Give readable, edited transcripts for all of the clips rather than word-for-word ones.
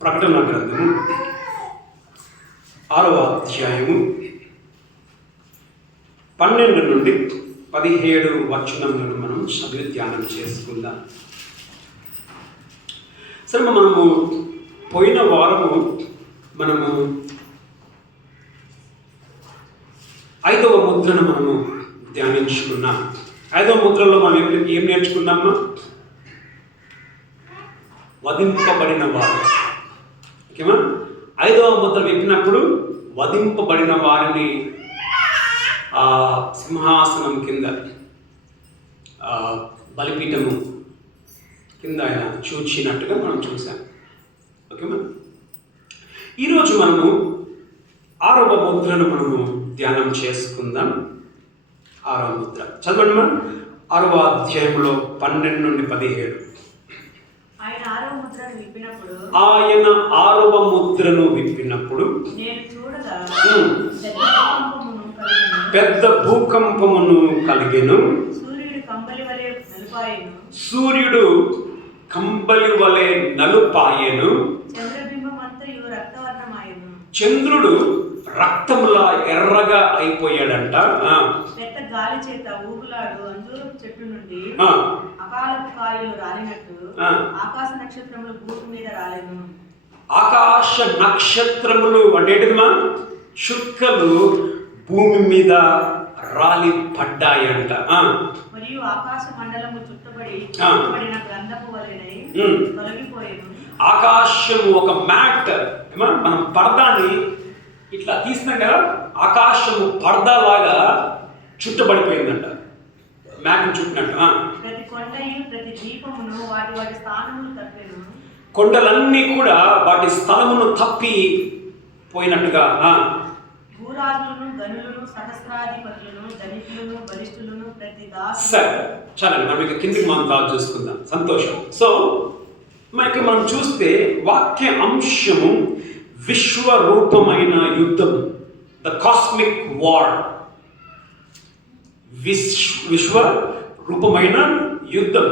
ప్రకటన గ్రంథము 6వ అధ్యాయము 12 నుండి 17 వచనములను మనం చదివి ధ్యానం చేసుకుందాం. సరే, మనము పోయిన వారము మనము 5వ ముద్రను మనము ధ్యానించుకున్నాం. 5వ ముద్రలో మనం ఏం నేర్చుకున్నామా? వధింపబడిన వారు. ఓకేమా? 5వ ముద్ర విప్పినప్పుడు వధింపబడిన వారిని సింహాసనం కింద బలిపీఠము కింద ఆయన చూచినట్టుగా మనం చూసాం. ఓకేమా? ఈరోజు మనము 6వ ముద్రను మనము ధ్యానం చేసుకుందాం. 6వ ముద్ర చదవండి. 6వ అధ్యాయంలో 12 నుండి 17. ఆయన 6వ ముద్రను విప్పినప్పుడు నేను చూడగా పెద్ద భూకంపమును కలిగెను. సూర్యుడు కంబలి వలె నలుపాయెను. చంద్రుడు రక్తములా ఎర్రగా అయిపోయాడంట. పెద్ద గాలి చేత ఊగులాడు అంజూరపు చెట్టు నుండి అకాలపు కాయలు రాలినట్టు ఆకాశ నక్షత్రములు భూమి మీద రాలేను. ఆకాశ నక్షత్రములు అంటే చుక్కలు భూమి మీద రాలి పడ్డాయంట. మరియు ఆకాశ మండలము చుట్టబడి గ్రంథపు వలెనై తొలగిపోయేను. ఆకాశము ఒక మ్యాట్, మనం పర్దాని ఇట్లా తీసినాం కదా, ఆకాశము పర్దాలాగా చుట్టబడిపోయిందంట, మ్యాట్ చుట్టినట్టు. ప్రతి కొండయు ప్రతి ద్వీపమును వాటి వాటి స్థానమును తప్పెను. కొండలన్నీ కూడా వాటి స్థలమును తప్పి పోయినట్టుగా. భూరాజులను, గనులను, సహస్రాధిపతులను, ధనికులను, బలిష్ఠులను ప్రతి దాసు. సరే, చాలండి, మనం ఇక కిందికి మనం దాచి చూసుకుందాం. సంతోషం. సో మనకి మనం చూస్తే వాక్య అంశము విశ్వరూపమైన యుద్ధం, ద కాస్మిక్ వార్. విశ్వరూపమైన యుద్ధం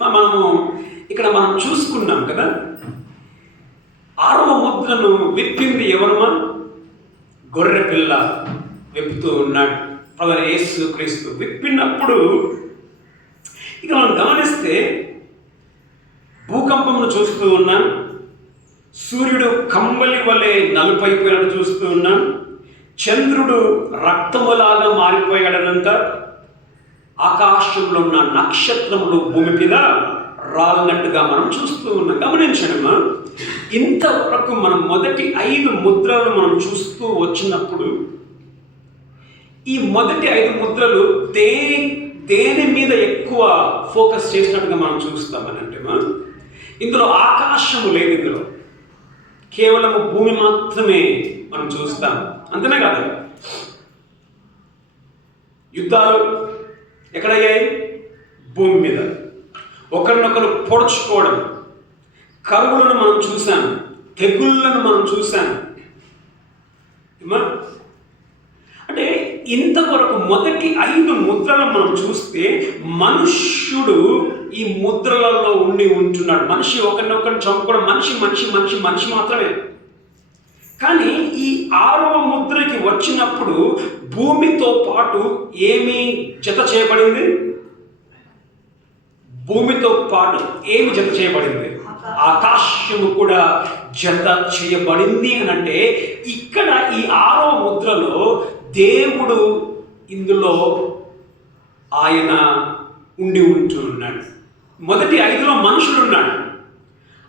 మనము ఇక్కడ మనం చూసుకున్నాం కదా. 6వ ముద్రను విప్పింది ఎవరమ్మా? గొర్రె పిల్ల విప్పుతూ ఉన్నాడు, ప్రభువైన యేసు క్రీస్తు. విప్పినప్పుడు ఇక మనం గమనిస్తే భూకంపమును చూస్తూ ఉన్నాం, సూర్యుడు కంబలి వలె నలుపైపోయినట్టు చూస్తూ ఉన్నాం, చంద్రుడు రక్తములాగా మారిపోయాడనంత, ఆకాశంలో ఉన్న నక్షత్రములు భూమి మీద రాలినట్టుగా మనం చూస్తూ ఉన్నాం. గమనించడమా, ఇంతవరకు మనం మొదటి 5 ముద్రలు మనం చూస్తూ వచ్చినప్పుడు ఈ మొదటి 5 ముద్రలు దేని మీద ఎక్కువ ఫోకస్ చేసినట్టుగా మనం చూస్తామని అంటే, ఇందులో ఆకాశము లేదు, ఇందులో కేవలము భూమి మాత్రమే మనం చూస్తాం. అంతనే కాదు, యుద్ధాలు ఎక్కడయ్యాయి? భూమి మీద. ఒకరినొకరు పొడుచుకోవడం, కరువులను మనం చూసాం, తెగుళ్ళను మనం చూసాం. అంటే ఇంతవరకు మొదటి 5 ముద్రలు మనం చూస్తే మనుష్యుడు ఈ ముద్రలలో ఉంటున్నాడు. మనిషి ఒకరినొకరిని చంపుకోవడం, మనిషి మనిషి మనిషి మనిషి మాత్రమే. కానీ ఈ 6వ ముద్రకి వచ్చినప్పుడు భూమితో పాటు ఏమి జత చేయబడింది? భూమితో పాటు ఏమి జత చేయబడింది? ఆకాశము కూడా జత చేయబడింది అని అంటే, ఇక్కడ ఈ 6వ ముద్రలో దేవుడు ఇందులో ఆయన ఉంటున్నాడు. మొదటి 5లో మనుషుడు ఉన్నాడు,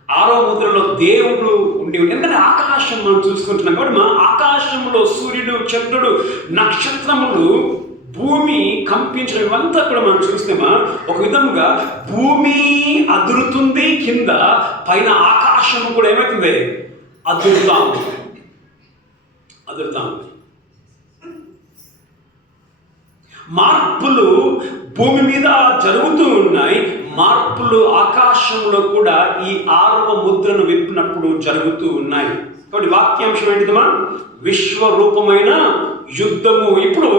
6వ ముద్రలో దేవుడు ఎందుకంటే ఆకాశం మనం చూసుకుంటున్నాం కాబట్టి, మా ఆకాశంలో సూర్యుడు, చంద్రుడు, నక్షత్రములు, భూమి కంపించడం ఇవంతా కూడా మనం చూస్తేమా ఒక విధముగా భూమి అదురుతుంది కింద, పైన ఆకాశం కూడా ఏమవుతుంది? అదురుతా ఉంది. మార్పులు భూమి మీద జరుగుతూ ఉన్నాయి, మార్పులు ఆకాశంలో కూడా ఈ 6వ ముద్రను విప్పినప్పుడు జరుగుతూ ఉన్నాయి. కాబట్టి వాక్యాంశం ఏంటిదమ్మా? విశ్వరూపమైన యుద్ధము. ఇప్పుడు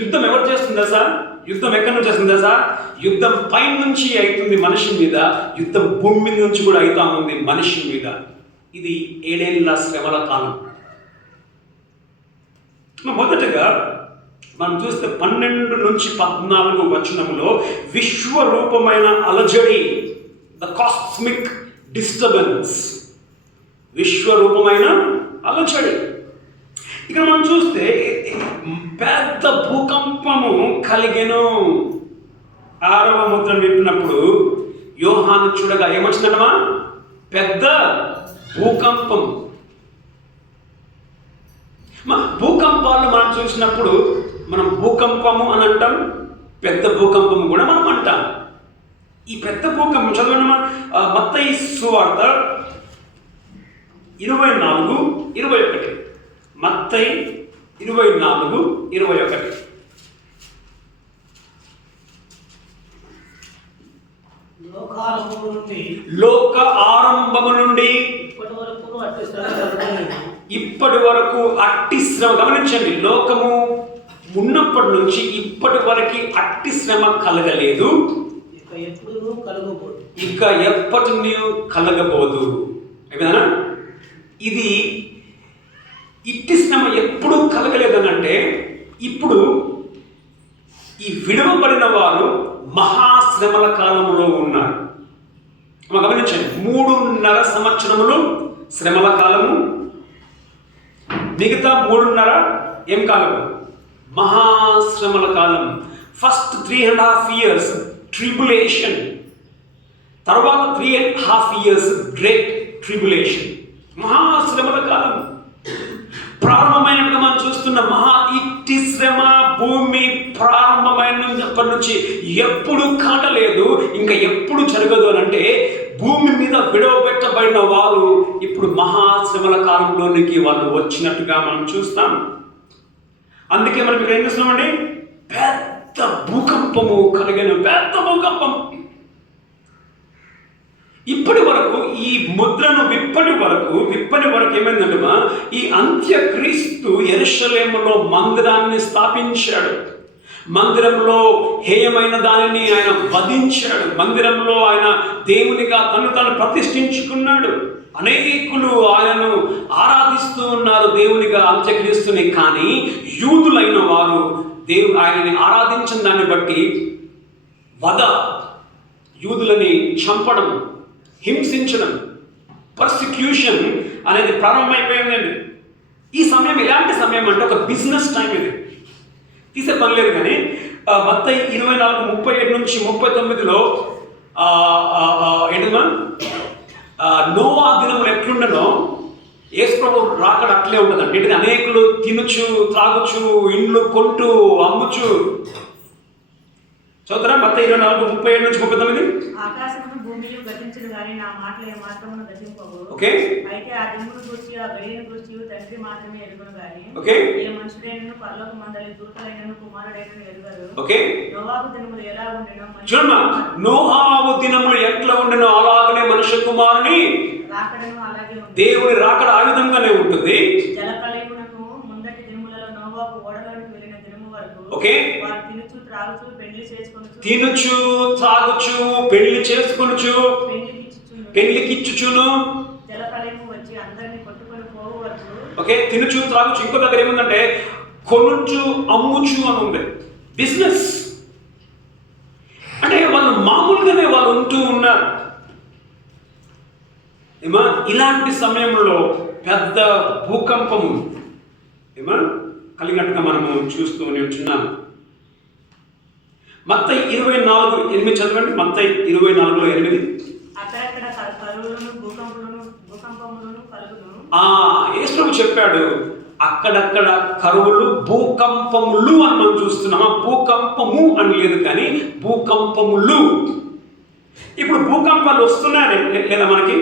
యుద్ధం ఎవరు చేస్తుందా సార్? యుద్ధం ఎక్కడి నుంచి వస్తుంది సార్? యుద్ధం పై నుంచి అవుతుంది మనిషి మీద, యుద్ధం భూమి మీద నుంచి కూడా అవుతా ఉంది మనిషి మీద. ఇది 7 ఏళ్ల శ్రమల కాలం. మొదటగా మనం చూస్తే 12 నుంచి 14 వచనములో విశ్వరూపమైన అలజడి, ద కాస్మిక్ డిస్టర్బెన్స్, విశ్వరూపమైన అలజడి. ఇక్కడ మనం చూస్తే పెద్ద భూకంపము కలిగెను. 6వ ముద్ర విప్పినప్పుడు యోహాను చూడగా ఏమొచ్చిందమ్మా? పెద్ద భూకంపం. భూకంపాలు మనం చూసినప్పుడు మనం భూకంపము అని అంటాం, పెద్ద భూకంపము కూడా మనం అంటాం. ఈ పెద్ద భూకంపం చదవండి మత్తయి సువార్త 24:21. మత్తయి 24:21. లోక ఆరంభము నుండి ఇప్పటి వరకు అట్టి శ్రమ. గమనించండి, లోకము ఉన్నప్పటి నుంచి ఇప్పటి వరకు అట్టి శ్రమ కలగలేదు, ఇక ఎప్పటి కలగబోదు. అయిపోయిందా? ఇది ఇట్టి శ్రమ ఎప్పుడు కలగలేదనంటే ఇప్పుడు ఈ విడవబడిన వారు మహాశ్రమల కాలంలో ఉన్నారు. గమనించండి, 3.5 సంవత్సరములు శ్రమల కాలము, మిగతా 3.5 ఏం కాలము? మహాశ్రమల కాలం. ఫస్ట్ 3.5 years ట్రిబులేషన్, తర్వాత 3.5 years గ్రేట్ ట్రిబులేషన్. మహాశ్రమల కాలం ప్రారంభమైనట్టుగా మనం చూస్తున్న ఇట్టి శ్రమ భూమి ప్రారంభమైనప్పటి నుంచి ఎప్పుడు కాటలేదు, ఇంకా ఎప్పుడు జరగదు అని అంటే భూమి మీద విడవబెట్టబడిన వారు ఇప్పుడు మహాశ్రమల కాలంలోనికి వాళ్ళు వచ్చినట్టుగా మనం చూస్తాం. అందుకే మనం ఇక్కడ ఏం చూస్తున్నామండి? పెద్ద భూకంపము కలిగిన పెద్ద భూకంపం. ఇప్పటి వరకు ఈ ముద్రను విప్పని వరకు ఏమైందంటే ఈ అంత్యక్రీస్తు యెరూషలేములో మందిరాన్ని స్థాపించాడు. మందిరంలో హేయమైన దానిని ఆయన వధించాడు. మందిరంలో ఆయన దేవునిగా తను ప్రతిష్ఠించుకున్నాడు. అనేకులు ఆయనను ఆరాధిస్తూ ఉన్నారు దేవునిగా, అంత్యక్రీస్తుని. కానీ యూదులైన వారు ఆయనని ఆరాధించిన దాన్ని బట్టి యూదులని చంపడం, హింసించడం, పర్సిక్యూషన్ అనేది ప్రారంభమైపోయిందండి. ఈ సమయం ఎలాంటి సమయం అంటే ఒక బిజినెస్ టైం. ఇది తీసే పని లేదు. కానీ మత్తయి 24:37 నుంచి 39లో ఏంటమ్మా నోవా దినములు ఎట్లుండనో యేసు ప్రభు రాకడ అట్లే ఉండదండి. ఏంటంటే అనేకులు తినుచు త్రాగుచు ఇండ్లు కొంటూ అమ్ముచు. చదువుతారా? మత్తయి 24:37 నుంచి 39. ఆకాశమును భూమియు గతించును గాని నా మాటలు ఏమాత్రమును గతింపవు. ఓకే. అయితే ఆ దినమును గురించి ఆ గడియను గురించి తండ్రి మాత్రమే ఎరుగును గాని ఓకే ఏ మనుషుడైనను పరలోక మండలి దూతలైనను కుమారుడైనను ఎరుగరు. ఓకే. నోవాహు దినములు ఎలా ఉండెనో చూడమ్మా, నోవాహు దినములు ఎట్లా ఉండెనో అలాగనే మనుష్య కుమారుని రాకడను అలాగే ఉంది. దేవుని రాకడ ఆ విధంగానే ఉంటుంది. జలకలయునకు ముందటి దినములలో నోవాహు ఓడలోనికి వెళ్ళిన దినము వరకు ఓకే వారు తినుచు త్రాగుచు పెళ్లి చేసుకొనుచు పెళ్లికిచ్చుచును జలకలయము వచ్చి అందరిని కొట్టుకొని పోవు వరకు. ఓకే. తినుచు త్రాగుచు. ఇంకో దగ్గర ఏముందంటే కొనుచు అమ్ముచు అని ఉంది. బిజినెస్ అంటే వాళ్ళు మామూలుగానే వాళ్ళు ఉంటూ ఉన్నారు. ఇలాంటి సమయంలో పెద్ద భూకంపము కలిగినట్టుగా మనము చూస్తూ ఉంటున్నాం. మత్తయి 24:8 చదవండి. మత్తయి 24:8. అక్కడక్కడ కరువులను భూకంపములను కలుగును. యేసు ప్రభు చెప్పాడు అక్కడక్కడ కరువులు భూకంపములు అని మనం చూస్తున్నామా? భూకంపము అని లేదు కానీ భూకంపములు. ఇప్పుడు భూకంపాలు వస్తున్నాయి లేదా? మనకి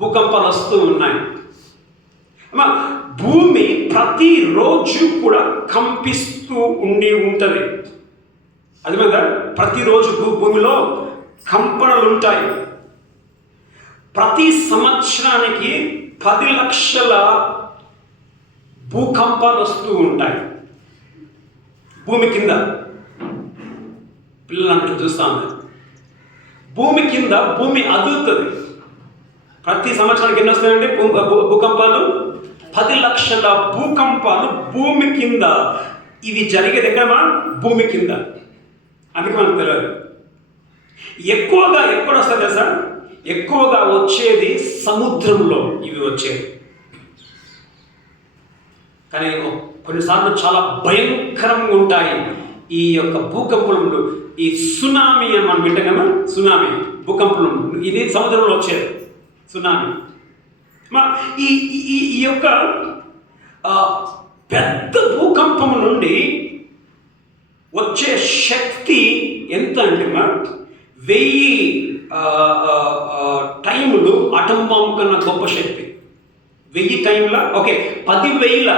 భూకంపాలు వస్తూ ఉన్నాయి. భూమి ప్రతిరోజు కూడా కంపిస్తూ ఉంటుంది. అదేవిధంగా ప్రతిరోజు భూమిలో కంపనలు ఉంటాయి. ప్రతి సంవత్సరానికి 10 లక్షల భూకంపాలు వస్తూ ఉంటాయి భూమి కింద. పిల్లలు అంటే చూస్తా ఉన్నారు. భూమి కింద భూమి అదులుతుంది. ప్రతి సంవత్సరానికి ఎన్ని వస్తాయండి భూకంపాలు? 10 లక్షల భూకంపాలు భూమి కింద. ఇవి జరిగేది ఎక్కడ? భూమి కింద. అందుకే మనకు తెలియదు. ఎక్కువగా ఎక్కడ వస్తుంది తెలుసా? ఎక్కువగా వచ్చేది సముద్రంలో ఇవి వచ్చేది. కానీ కొన్నిసార్లు చాలా భయంకరంగా ఉంటాయి ఈ యొక్క భూకంపములు. ఈ సునామీ అని మనం వింటాం కదా, సునామీ భూకంపములు. ఇది సముద్రంలో వచ్చేది సునామీ. ఈ యొక్క పెద్ద భూకంపం నుండి వచ్చే శక్తి ఎంత అంటే 1000 టైములు అటం బాంబు కన్నా గొప్ప శక్తి. 1000 టైంల 10,000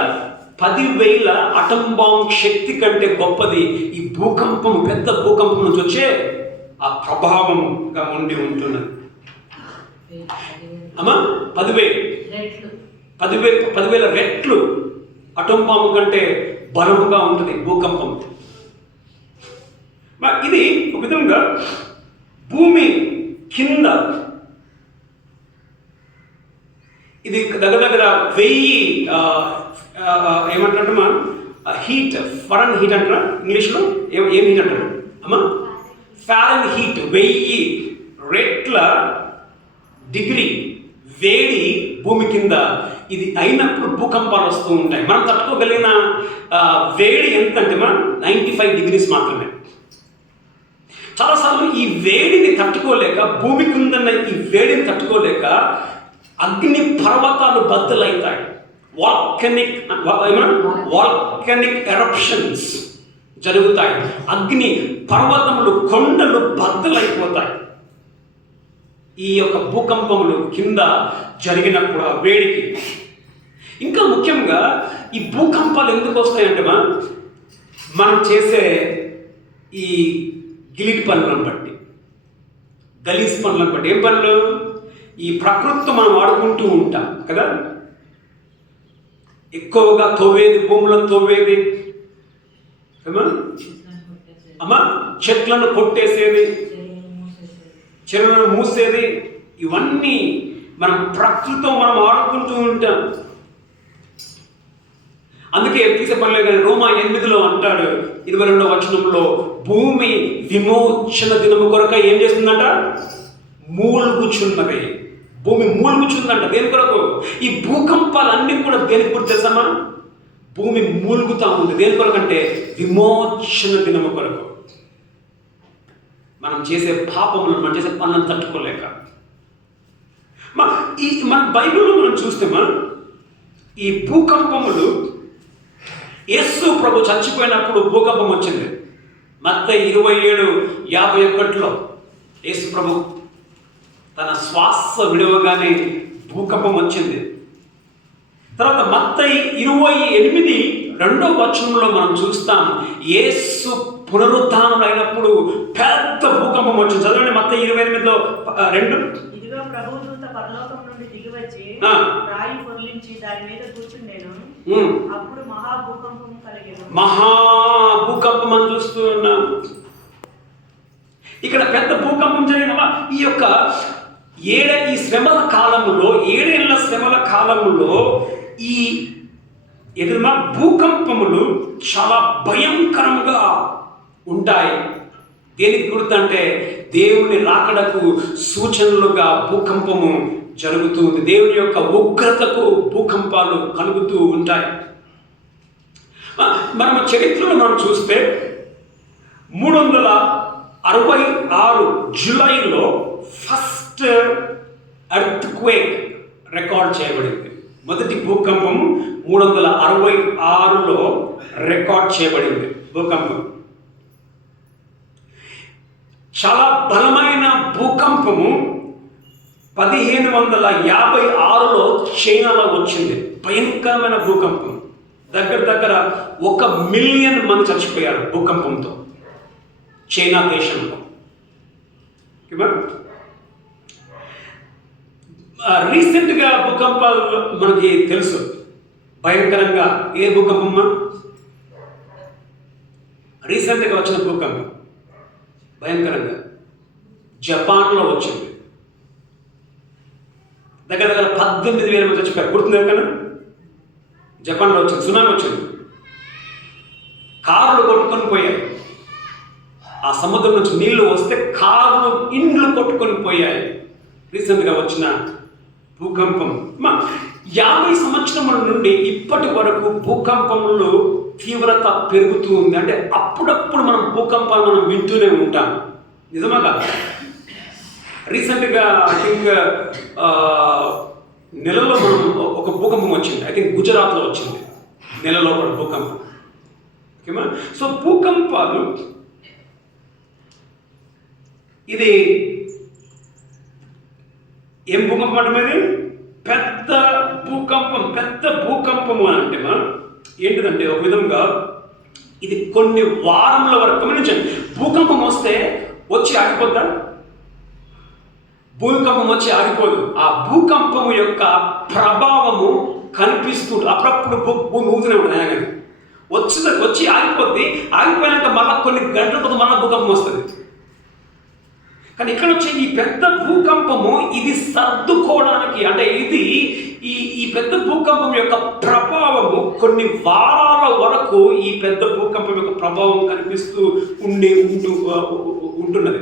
అటం బాంబు శక్తి కంటే గొప్పది ఈ భూకంపం. పెద్ద భూకంపం నుంచి వచ్చే ఆ ప్రభావంగా ఉండి ఉంటున్నది. అమ్మా 10,000 రెట్లు అటం బాంబు కంటే బలముగా ఉంటుంది భూకంపం. ఇది ఒక విధంగా భూమి కింద ఇది దగ్గర 1000 ఏమంటారమ్మా హీట్, ఫరెన్ హీట్ అంటారా ఇంగ్లీష్లో? ఏం హీట్ అంటారు అమ్మా? Foreign heat. 1000 రెట్ల డిగ్రీ వేడి భూమి కింద. ఇది అయినప్పుడు భూకంపాలు వస్తూ ఉంటాయి. మనం తట్టుకోగలిగిన వేడి ఎంత అంటే 95 డిగ్రీస్ మాత్రమే. చాలాసార్లు ఈ వేడిని తట్టుకోలేక, భూమి కిందన్న ఈ వేడిని తట్టుకోలేక అగ్ని పర్వతాలు బద్దలవుతాయి. వాల్కనిక్ ఎరప్షన్స్ జరుగుతాయి. అగ్ని పర్వతములు, కొండలు బద్దలైపోతాయి ఈ యొక్క భూకంపములు కింద జరిగినప్పుడు ఆ వేడికి. ఇంకా ముఖ్యంగా ఈ భూకంపాలు ఎందుకు వస్తాయంటే మనం చేసే ఈ గిలిటి పనులను బట్టి, గలీజ్ పనులను బట్టి. ఏం పనులు? ఈ ప్రకృతితో మనం వాడుకుంటూ ఉంటాం కదా. ఎక్కువగా తవ్వేది, భూములను తవ్వేది అమ్మా, చెట్లను కొట్టేసేది, చెరువులను మూసేది, ఇవన్నీ మనం ప్రకృతితో మనం ఆడుకుంటూ ఉంటాం. అందుకే తీసే పనిలే. కానీ రోమా 8లో అంటాడు 22వ వచనంలో, భూమి విమోచన దినము కొరకు ఏం చేస్తుందంట? మూలుగుచున్నది. భూమి మూలుగుచుందంట. దేని కొరకు? ఈ భూకంపాలన్నీ కూడా దేనికి కొరకు తెలుసమ్మా? భూమి మూలుగుతా ఉంది. దేని కొరకు అంటే విమోచన దినము కొరకు. మనం చేసే పాపములను, మనం చేసే పనులను తట్టుకోలేక. మన బైబిల్లో మనం చూస్తే ఈ భూకంపములు, యేసు ప్రభు చచ్చిపోయినప్పుడు భూకంపం వచ్చింది. మత్తయి 27:51లో యేసు ప్రభు తన శ్వాస విడవగానే భూకంపం వచ్చింది. తర్వాత మత్తయి 28:2వ వచనంలో మనం చూస్తాం, యేసు పునరుద్ధానం అయినప్పుడు పెద్ద భూకంపం వచ్చింది. చదవండి మత్తయి 28:2. ఇదిగో ప్రభుదూత పరలోకం నుండి దిగివచ్చి రాయి పొర్లించి దాని మీద కూర్చుండెను. అప్పుడు మహాభూకంపం కలిగెను. మహాభూకంపం అని చూస్తూ ఉన్నాం. ఇక్కడ పెద్ద భూకంపం జరిగినవా? ఈ యొక్క ఈ శ్రమల కాలములో, 7 ఏళ్ల శ్రమల కాలములో ఈ ఎదురుమా భూకంపములు చాలా భయంకరంగా ఉంటాయి. దేనికి గుర్తంటే దేవుని రాకడకు సూచనలుగా భూకంపము జరుగుతుంది. దేవుని యొక్క ఉగ్రతకు భూకంపాలు కలుగుతూ ఉంటాయి. మనం చరిత్రలో మనం చూస్తే 366 జూలైలో ఫస్ట్ ఎర్త్ క్వేక్ రికార్డ్ చేయబడింది. మొదటి భూకంపము 366లో రికార్డ్ చేయబడింది. భూకంపం చాలా బలమైన భూకంపము 1556లో చైనాలో వచ్చింది. భయంకరమైన భూకంపం. దగ్గర 1 మిలియన్ మంది చచ్చిపోయారు భూకంపంతో చైనా దేశంలో. రీసెంట్గా భూకంపాలు మనకి తెలుసు భయంకరంగా. ఏ భూకంపం? రీసెంట్గా వచ్చిన భూకంపం భయంకరంగా. జపాన్లో వచ్చింది. దగ్గర 18,000 మంది చచ్చిపోయారు. గుర్తుంది ఎవరికైనా? జపాన్లో వచ్చింది, సునామీ వచ్చింది. కార్లు కొట్టుకొని పోయాయి. ఆ సముద్రం నుంచి నీళ్లు వస్తే కార్లు, ఇండ్లు కొట్టుకొని పోయాయి. రీసెంట్గా వచ్చిన భూకంపం. 50 సంవత్సరముల నుండి ఇప్పటి వరకు భూకంపములు తీవ్రత పెరుగుతూ ఉంది. అంటే అప్పుడప్పుడు మనం భూకంపాలు మనం వింటూనే ఉంటాం. నిజమా కాదు? రీసెంట్గా ఐ థింక్ నెలలో మనం ఒక భూకంపం వచ్చింది. ఐ థింక్ గుజరాత్లో వచ్చింది నెలలో కూడా భూకంపం. ఓకేమా? సో భూకంపాలు ఇది ఏం భూకంపం అంటే పెద్ద భూకంపము అని అంటే ఏంటిదంటే ఒక విధంగా ఇది కొన్ని వారముల వరకు గమనించండి. భూకంపం వస్తే వచ్చి ఆగిపోద్దా? భూకంపం వచ్చి ఆగిపోదు. ఆ భూకంపము యొక్క ప్రభావము కనిపిస్తుంది. అప్పుడప్పుడు భూమి ఊగుతూనే ఉంటుంది. కానీ వచ్చి ఆగిపోద్ది. ఆగిపోయినాక మళ్ళీ కొన్ని గంటల తర్వాత మళ్ళీ భూకంపం వస్తుంది. కానీ ఇక్కడ వచ్చే ఈ పెద్ద భూకంపము ఇది సర్దుకోవడానికి, అంటే ఇది ఈ పెద్ద భూకంపం యొక్క ప్రభావము కొన్ని వారాల వరకు ఈ పెద్ద భూకంపం యొక్క ప్రభావం కనిపిస్తూ ఉంటున్నది.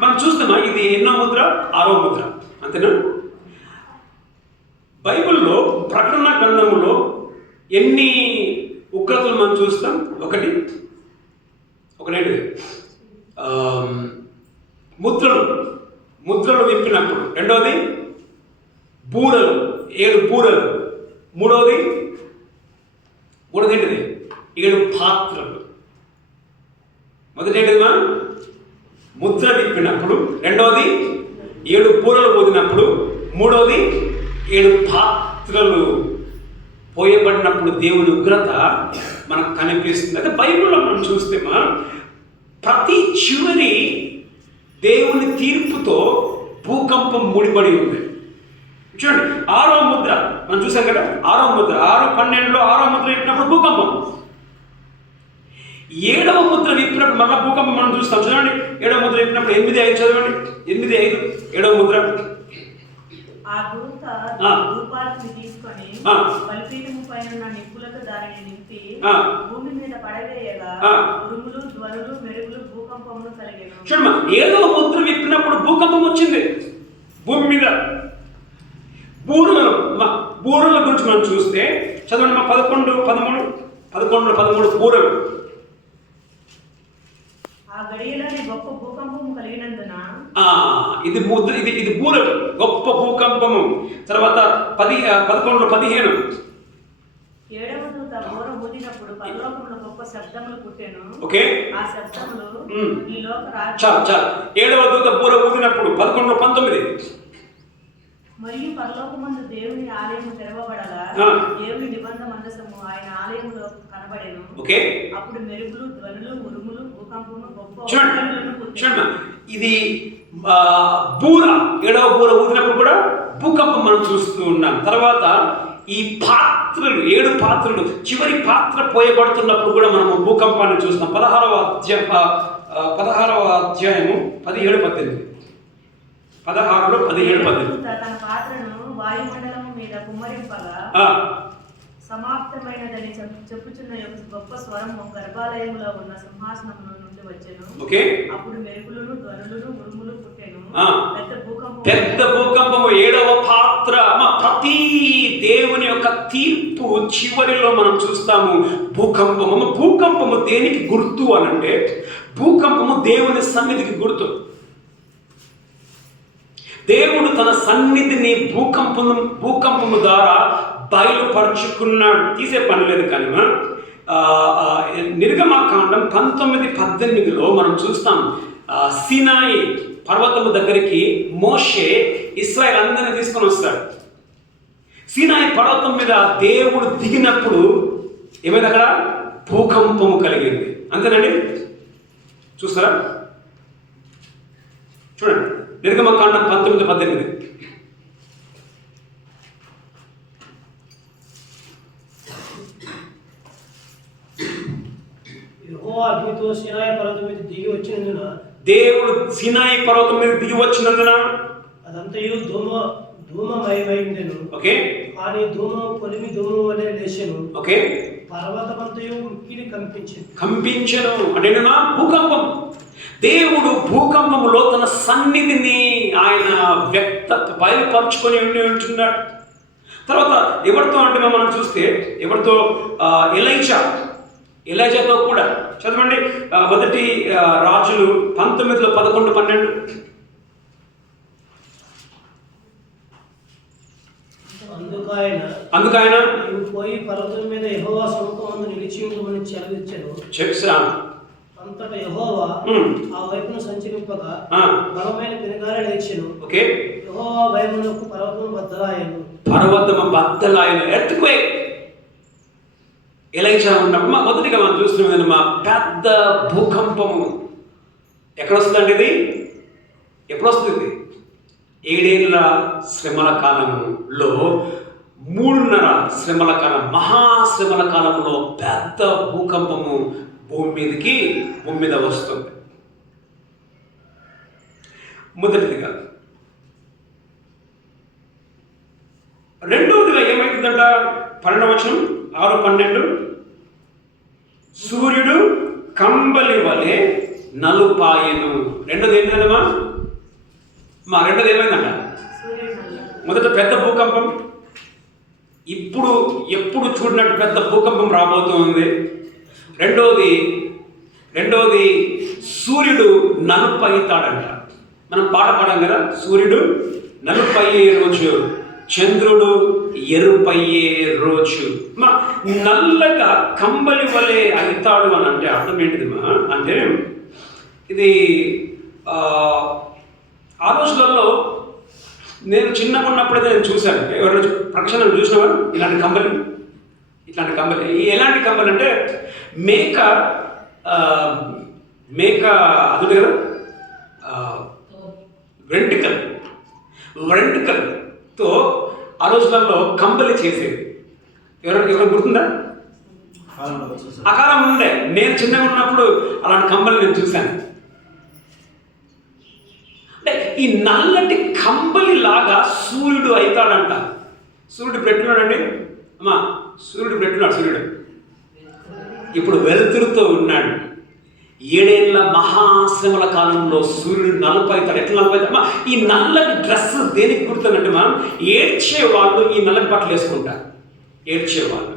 మనం చూస్తున్నాం. ఇది ఎన్నో ముద్ర? 6వ ముద్ర. అంతేనా? బైబిల్లో ప్రకటన గ్రంథంలో ఎన్ని ఉగ్రతలు మనం చూస్తాం? ఒకటేంటి? ముద్రలు విప్పినప్పుడు. రెండవది బూరలు, 7 బూరలు. మూడవది ఏంటిది? 7 పాత్రలు. మొదటి ఏంటిది? ముద్ర విప్పినప్పుడు. రెండవది 7 బూరలు ఊదినప్పుడు. మూడవది 7 పాత్రలు పోయబడినప్పుడు దేవుని ఉగ్రత మనకు కనిపిస్తుంది. అయితే బైబిల్లో మనం చూస్తే ప్రతి చివరి దేవుని తీర్పుతో భూకంపం ముడిపడి ఉంది. చూడండి, 6వ ముద్ర మనం చూసాం కదా. 6వ ముద్ర 6:12లో 6వ ముద్ర విప్పినప్పుడు భూకంపం. 7వ ముద్ర విప్పినప్పుడు మళ్ళీ భూకంపం మనం చూస్తాం. చూడండి, 7వ ముద్ర విప్పినప్పుడు 8:5 చదవండి. 8:5 7వ ముద్ర. ఆ దూత ధూపార్తిని తీసుకొని బలిపీఠము పైన నిప్పులతో దానిని నింపి భూమి మీద పడవేయగా ఉరుములు, ధ్వనులు, మెరుగులు, భూకంపములు కలిగేను. చూడమ్మా, 7వ ముద్ర విప్పినప్పుడు భూకంపం వచ్చింది భూమి మీద. బూరల గురించి మనం చూస్తే చదవండి 11:13 బూరలు. ఆ గడియలోని గొప్ప భూకంపము కలిగినందున ఇది బూరలు, గొప్ప భూకంపము. తర్వాత 11:15 7వ దూత బూర ఊదినప్పుడు పరలోకములో గొప్ప శబ్దములు పుట్టెను. ఓకే, ఆ శబ్దములు ఈ లోక చాలు 7వ దూత బూర ఊదినప్పుడు 11:19 మరియు పరలోకమందు దేవుని ఆలయము తెరవబడగా దేవుని నిబంధన మందసము ఆయన ఆలయములో కనబడెను. ఓకే, అప్పుడు మెరుగులు, ధ్వనులు, ఉరుములు, భూకంపము, గొప్ప చూడండి. ఇది బూర, 7వ బూర ఊదినప్పుడు కూడా భూకంపం మనం చూస్తూ ఉన్నాం. తర్వాత ఈ పాత్రలు, 7 పాత్రలు, చివరి పాత్ర పోయబడుతున్నప్పుడు కూడా మనం భూకంపాన్ని చూస్తాం. 16వ అధ్యాయము 17-18. 16లో 17-18 తన పాత్రను వాయుమండలము మీద కుమ్మరింపగా సమాప్తమైనదని చెప్పుచున్న గొప్ప స్వరము గర్భాలయములో ఉన్న సింహాసనము నుండి వచ్చెను. ఓకే, అప్పుడు మెరుపులను, ధ్వనులను, ఉరుములు పుట్టెను. పెద్ద భూకంపము, 7వ పాత్ర. ప్రతి దేవుని యొక్క తీర్పు చివరిలో మనం చూస్తాము భూకంపము. భూకంపము దేనికి గుర్తు అనంటే, భూకంపము దేవుని సన్నిధికి గుర్తు. దేవుడు తన సన్నిధిని భూకంపము ద్వారా బయలుపరుచుకున్నాడు. తీసే పని లేదు. కానీ నిర్గమకాండం 19:18లో మనం చూస్తాం. సీనాయి పర్వతము దగ్గరికి మోషే ఇశ్రాయేలు అందరినీ తీసుకొని వస్తాడు. సీనాయి పర్వతం మీద దేవుడు దిగినప్పుడు ఏమైంది? అక్కడ భూకంపము కలిగింది. అంతేనండి? చూస్తారా? చూడండి, నిర్గమకాండం 19:18. యెహోవా అగ్నితో దేవుడు సినాయి పర్వతం మీద దిగి వచ్చినందున దేవుడు సినాయి పర్వతం మీద దిగి వచ్చినందున అదంతయు ధూమమయమై ఉండెను. ఓకే, కానీ ధూమము పొలిమి ధూమము వలె లేచెను. ఓకే, పర్వతమంతయు ఉక్కిరి కంపించెను అంటే భూకంపం. దేవుడు భూకంపంలో తన సన్నిధిని ఆయన బయలుపరుచుకొని ఉంటున్నాడు. తర్వాత ఎవరితో అంటే మనం చూస్తే ఎవరితో, ఎలైజాతో కూడా చదవండి. మొదటి రాజులు 19:11-12. అందుకైనా నీవు పోయి పర్వతం మీద యెహోవా సముఖమందు నిలిచి ఉండమని సెలవిచ్చెను. అంతటా యెహోవా ఆ వైపున సంచరింపగా బలమైన పెనుగాలి లేచెను. ఓకే, యెహోవా భయమునకు పర్వతము బద్దలాయను. ఎర్త్క్వేక్. ఎలైజా ఉన్నప్పుడు మొదటిగా మనం చూస్తున్నాం పెద్ద భూకంపము. ఎక్కడ వస్తుందండి ఇది? ఎప్పుడు వస్తుంది? 7 ఏళ్ళ శ్రమల కాలంలో 3.5 శ్రమల కాలం, మహాశ్రమల కాలంలో పెద్ద భూకంపము భూమి మీద వస్తుంది. మొదటిదిగా. రెండవదిగా ఏమైతుందంట? 12వ వచనం, 6-12. సూర్యుడు కంబలి వలె నలుపాయెను. రెండోది ఏంటమ్మా? రెండోది ఏమైందంట? మొదట పెద్ద భూకంపం, ఎప్పుడు చూడినట్టు పెద్ద భూకంపం రాబోతుంది. రెండోది సూర్యుడు నలుపైతాడంట. మనం పాట పాడాం కదా, సూర్యుడు నలుపయ్యే రోజు, చంద్రుడు ఎరుపయ్యే రోజు. నల్లగా కంబలి వలె అవుతాడు అని అంటే అర్థం ఏంటిది? అంటే ఇది ఆ రోజులలో నేను చిన్నగా ఉన్నప్పుడైతే నేను చూశాను. ఎవరైనా ప్రక్షణలు చూసినవారు ఇలాంటి కంబలి? ఎలాంటి కంబలి అంటే మేక అది కదా, వెంట్రుకలతో ఆ రోజులలో కంబలి చేసేది. ఎవరైనా గుర్తుందా? ఆ కాలం ఉండే. నేను చిన్నగా ఉన్నప్పుడు అలాంటి కంబలి నేను చూశాను. అంటే ఈ నల్లటి కంబలి లాగా సూర్యుడు అవుతాడంట. సూర్యుడు పెట్టున్నాడండి అమ్మా, సూర్యుడు ఇప్పుడు వెలుతురుతో ఉన్నాడు. 7 ఏళ్ళ మహాశ్రమల కాలంలో సూర్యుడు నలుపైతాడు. ఎట్లా నలుపైతాడు? ఈ నల్లటి డ్రెస్ దేనికి గుర్తుందంటే ఏడ్చేవాళ్ళు ఈ నల్లటి బట్టలు వేసుకుంటారు. ఏడ్చేవాళ్ళు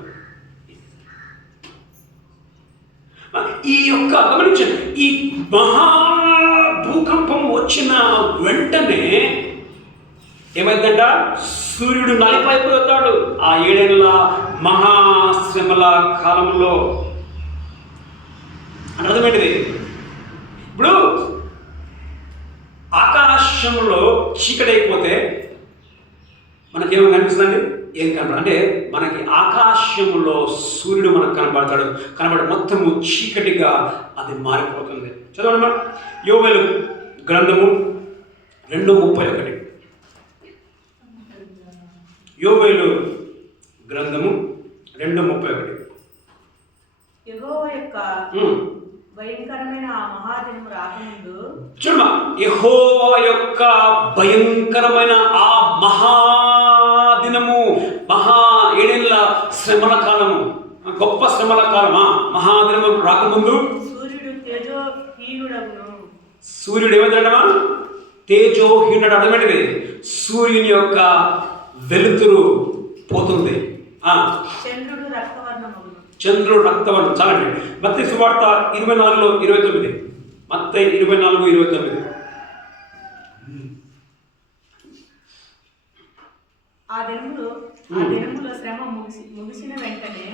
ఈ యొక్క గమనించండి, ఈ మహా భూకంపం వచ్చిన వెంటనే ఏమైందంట? సూర్యుడు నలిపైపోతాడు ఆ 7 ఏళ్ళ మహాశ్రమల కాలంలో. అర్థమేంటిది? ఇప్పుడు ఆకాశంలో చీకటైపోతే మనకేమో కనిపిస్తుందండి? ఏం కనపడ అంటే మనకి ఆకాశంలో సూర్యుడు మనకు కనబడి మొత్తము చీకటిగా అది మారిపోతుంది. చదవండి యోవేలు గ్రంథము 2:31. యోవేలు గ్రంథము 2:31. యెహోవా యొక్క భయంకరమైన ఆ మహాదినము రాకముందు, చూడమ్మా, యెహోవా యొక్క భయంకరమైన ఆ మహాదినము, 7 ఏళ్ళ శ్రమల కాలము, గొప్ప శ్రమల కాలమా, మహాదినము రాకముందు సూర్యుడు ఏమైందంటమా? తేజోహీనుడు. అర్థమేంటిది? సూర్యుని యొక్క వెలుతురు పోతుంది. చంద్రుడు రక్తవర్ణం. చాలండి. మత్తయి సువార్త 24:29. మత్తయి 24:29. ఆ దినములో శ్రమ ముగిసిన వెంటనే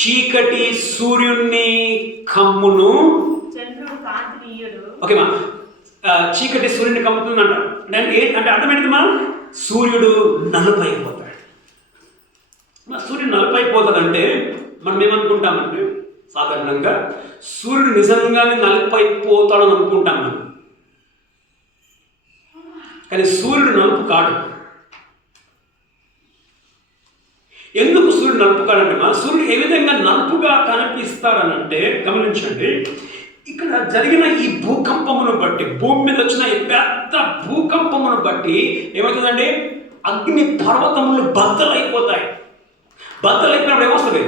చీకటి సూర్యుని కమ్మును చంద్రుడు కాంతిని ఇయ్యడు. ఓకేమా, చీకటి సూర్యుని కమ్ముతుందంట. అంటే అర్థం ఏంటమ్మా? సూర్యుడు నలుపైపోతాడు. సూర్యుడు నలుపైపోతాడంటే మనం ఏమనుకుంటామంటే సాధారణంగా సూర్యుడు నిజంగానే నలుపైపోతాడని అనుకుంటాం మనం. కానీ సూర్యుడు నలుపు కాడు. ఎందుకు సూర్యుడు నలుపు కాడంటే సూర్యుడు ఏ విధంగా నలుపుగా కనిపిస్తాడనంటే గమనించండి, ఇక్కడ జరిగిన ఈ భూకంపమును బట్టి, భూమి మీద వచ్చిన ఈ పెద్ద భూకంపమును బట్టి ఏమవుతుందండి, అగ్ని పర్వతములు బద్దలైపోతాయి. బద్దలైపోయినప్పుడు ఏమొస్తుంది?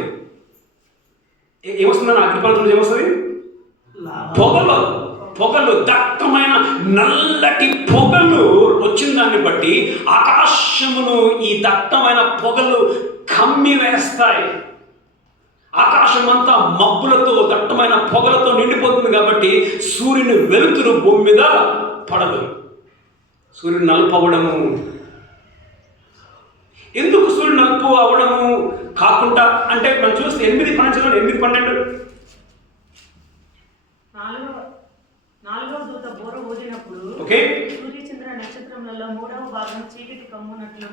ఏమొస్తుందని అగ్ని పర్వతంలో ఏమొస్తుంది? పొగలు, దట్టమైన నల్లటి పొగలు వచ్చిన దాన్ని బట్టి ఆకాశమును ఈ దట్టమైన పొగలు కమ్మి వేస్తాయి. ఆకాశం అంతా మబ్బులతో, దట్టమైన పొగలతో నిండిపోతుంది. కాబట్టి సూర్యుని వెలుతురు భూమి మీద పడదు. సూర్యుడు నలుపు అవ్వడము, ఎందుకు సూర్యుడు నలుపు అవ్వడము కాకుండా అంటే మనం చూస్తే 8:12 నాలుగవ దూత బోర ఊదినప్పుడు ఓకే, సూర్య చంద్ర నక్షత్రములలో 3వ భాగం చీకటి కమ్మునట్లు.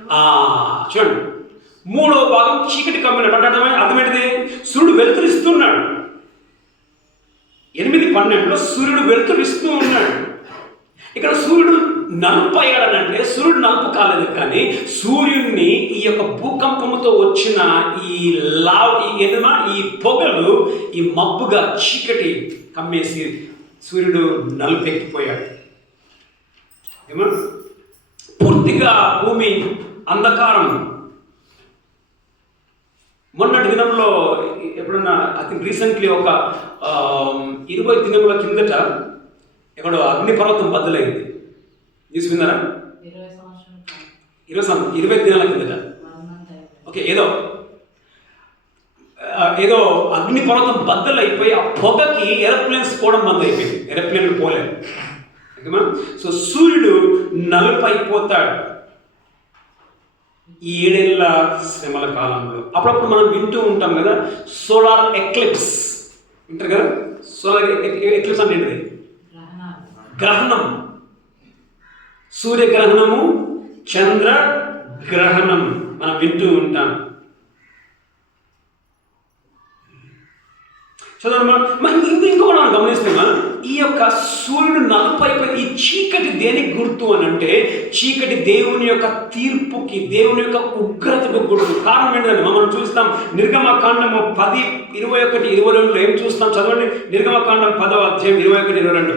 చూడండి, 3వ భాగం చీకటి కమ్మినట్టు అంటే అర్థమేంటిది? సూర్యుడు వెలుతురిస్తున్నాడు. 8:12 సూర్యుడు వెలుతురిస్తూ ఉన్నాడు. ఇక్కడ సూర్యుడు నలుపు అయ్యాడనంటే సూర్యుడు నలుపు కాలేదు, కానీ సూర్యుడిని ఈ యొక్క భూకంపముతో వచ్చిన ఈ పొగలు ఈ మబ్బుగా చీకటి కమ్మేసి సూర్యుడు నలుపెక్కిపోయాడు. పూర్తిగా భూమి అంధకారం. మొన్నటి దినంలో ఎప్పుడన్నా ఐ థింక్ రీసెంట్లీ ఒక 20 దినముల కిందట ఎక్కడో అగ్నిపర్వతం బద్దలైంది. న్యూస్ విన్నారా? 20 దినాల కిందట ఓకే, ఏదో అగ్నిపర్వతం బద్దలైపోయి ఆ పొగకి ఏరోప్లేన్స్ పోవడం బంద్ అయిపోయింది. ఏరోప్లేన్లు పోలేదు. సో సూర్యుడు నలుపు అయిపోతాడు ఈ 7 ఏళ్ల శ్రమల కాలంలో. అప్పుడప్పుడు మనం వింటూ ఉంటాం కదా, సోలార్ ఎక్లిప్స్ వింటారు కదా. సోలార్ ఎక్లిప్స్ అంటే ఏంటిది? గ్రహణం. సూర్యగ్రహణము, చంద్ర గ్రహణం మనం వింటూ ఉంటాం. చదవండి, ఇంకొకటి మనం గమనిస్తున్నాం. ఈ యొక్క సూర్యుడు నలుపైపోయి ఈ చీకటి దేనికి గుర్తు అని అంటే, చీకటి దేవుని యొక్క తీర్పుకి, దేవుని యొక్క ఉగ్రతకు గుర్తు. కారణం ఏంటంటే మనం చూస్తాం నిర్గమకాండము 10:21-22 ఏం చూస్తాం? చదవండి, నిర్గమకాండం 10వ అధ్యాయం 21-22.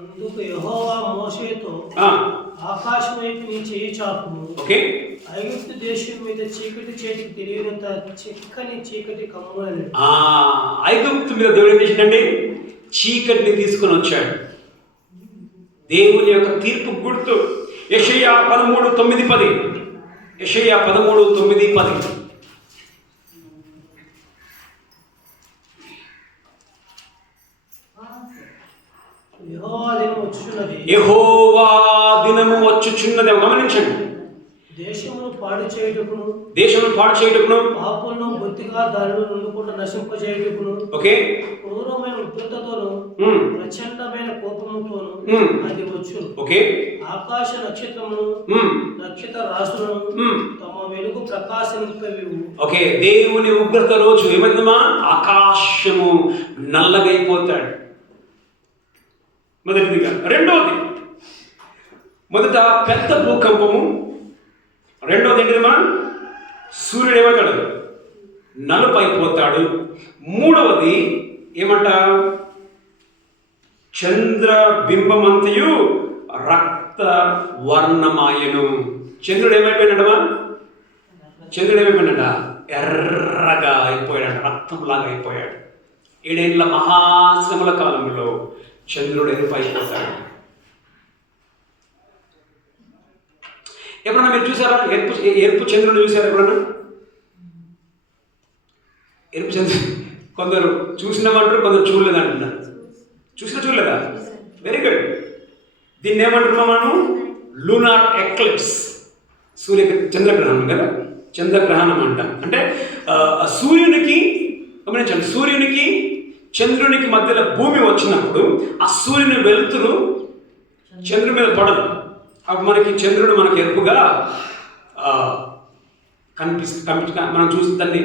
అందుకు యెహోవా మోషేతో, ఆకాశం వైపు నీ చేయి చాపుము. ఓకే, ఐగుప్తు దేశం మీద చీకటి చేతికి తెలియనంత చిక్కని చీకటి కమ్మునని. ఐగుప్తు మీద దేవుడు ఏం చేసిందండి? చీకటిని తీసుకొని వచ్చాడు. దేవుని యొక్క తీర్పు గుర్తు. యెషయా 13:9-10. యెషయా 13:9-10. యెహోవా దినము వచ్చుచున్నది. గమనించండి, దేశమును పాడు చేయుటకును, పాపులను బొత్తిగా దానిలో నుండుకుండా నశింపజేయుటకును, ఓకే, క్రూరమైన ఉగ్రతతోను, ప్రచండమైన కోపముతోను అది వచ్చును. ఓకే, ఆకాశ నక్షత్రమును, నక్షత్ర రాశులను తమ వెలుగు ప్రకాశింపవివు. ఓకే, దేవుని ఉగ్రత రోజు ఏమైందమ్మా? ఆకాశము నల్లగైపోతాడు. మొదటిదిగా. రెండవది, మొదట పెద్ద భూకంపము. రెండవది ఏంటిదమ్మా? సూర్యుడు ఏమవుతాడు? నలుపు అయిపోతాడు. మూడవది ఏమంట? చంద్రబింబమంతయు రక్త వర్ణమాయను. చంద్రుడు ఏమైపోయినట్టమా? ఎర్రగా అయిపోయాడు, రక్తంలాగా అయిపోయాడు. 7 ఏళ్ల మహాశ్రమల కాలంలో చంద్రుడు ఎరుపైపోతాడు. ఎప్పుడన్నా మీరు చూసారా ఎరుపు చంద్రుడు? చూసారా ఎప్పుడన్నా ఎరుపు చంద్రుడు? కొందరు చూసినామంటారు, కొందరు చూడలేదంటున్నారు. చూడలేదా? Very good. దీన్ని ఏమంటున్నాం మనం? Lunar eclipse. చంద్రగ్రహణం కదా, చంద్రగ్రహణం అంటాం. అంటే సూర్యునికి, గమనించండి, సూర్యునికి చంద్రునికి మధ్యలో భూమి వచ్చినప్పుడు ఆ సూర్యుని వెలుతురు చంద్రుడి మీద పడదు. అప్పుడు మనకి చంద్రుడు మనకి ఎరుపుగా మనం చూసి దాన్ని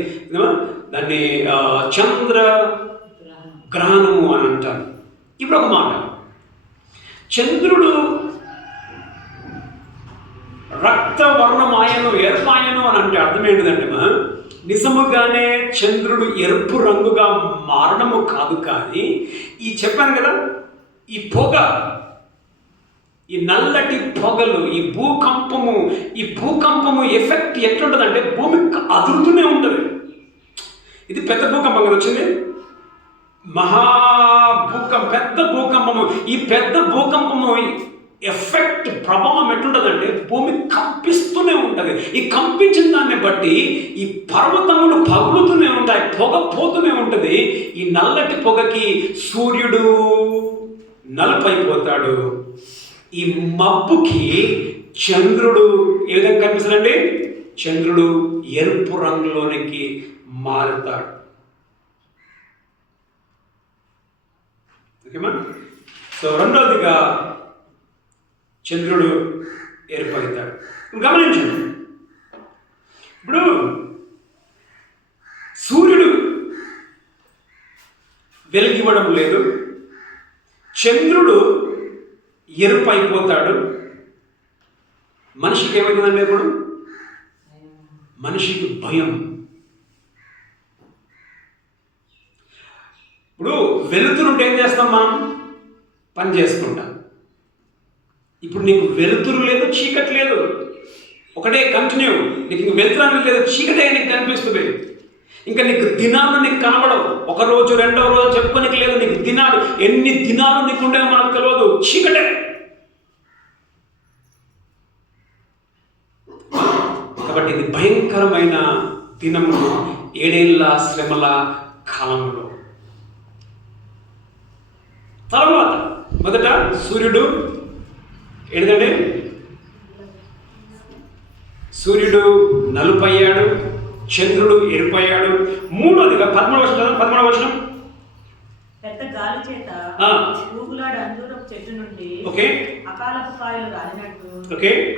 చంద్ర గ్రహణము అని అంటారు. ఇప్పుడు ఒక మాట, చంద్రుడు రక్తవర్ణమాయను ఎరుపాయను అని అంటే అర్థం ఏంటిదంటే నిజముగానే చంద్రుడు ఎరుపు రంగుగా మారడము కాదు, కానీ ఈ చెప్పాను కదా, ఈ పొగ, ఈ నల్లటి పొగలు, ఈ భూకంపము ఎఫెక్ట్ ఎట్లుంటుందంటే భూమి అదురుతూనే ఉంటుంది. ఇది పెద్ద భూకంపం కదా వచ్చింది, పెద్ద భూకంపము. ఈ పెద్ద భూకంపము ఎఫెక్ట్ ప్రభావం ఎట్లుంటుందంటే భూమి కంపిస్తూనే ఉంటుంది. ఈ కంపించిన దాన్ని బట్టి ఈ పర్వతములు పగులుతూనే ఉంటాయి, పొగ పోతూనే ఉంటుంది. ఈ నల్లటి పొగకి సూర్యుడు నలుపైపోతాడు, ఈ మబ్బుకి చంద్రుడు ఏ విధంగా కనిపిస్తాడండి? చంద్రుడు ఎరుపు రంగులోనికి మారుతాడు. ఓకేమా? సో రెండవదిగా చంద్రుడు ఏర్పడతాడు. గమనించండి, ఇప్పుడు సూర్యుడు వెలిగివ్వడం లేదు, చంద్రుడు ఎరుపు అయిపోతాడు. మనిషికి ఏమైందండి? ఇప్పుడు మనిషికి భయం. ఇప్పుడు వెలుతురుంటే ఏం చేస్తాం? మనం పని చేసుకుంటాం. ఇప్పుడు నీకు వెలుతురు లేదు, చీకటి లేదు, ఒకటే కంటిన్యూ. నీకు వెలుతురు లేదు, చీకటే నీకు కనిపిస్తుంది. ఇంకా నీకు దినాలు నీకు కనబడవు. ఒక రోజు రెండవ రోజు చెప్పుకోనికి లేదు. నీకు దినాలు, ఎన్ని దినాలు నీకు ఉండేవో మనకు తెలియదు, చీకటే. కాబట్టి ఇది భయంకరమైన దినములు, 7 ఏళ్ల శ్రమల కాలంలో. తర్వాత మొదట సూర్యుడు ఏంటంటే సూర్యుడు నలుపయ్యాడు, చంద్రుడు ఎరుపయ్యాడు. మూడోదిగా 13వ వచనం, పెద్ద గాలి చేత ఊగులాడు అంజూరపు చెట్టు నుండి అకాలపు కాయలు రాలినట్టు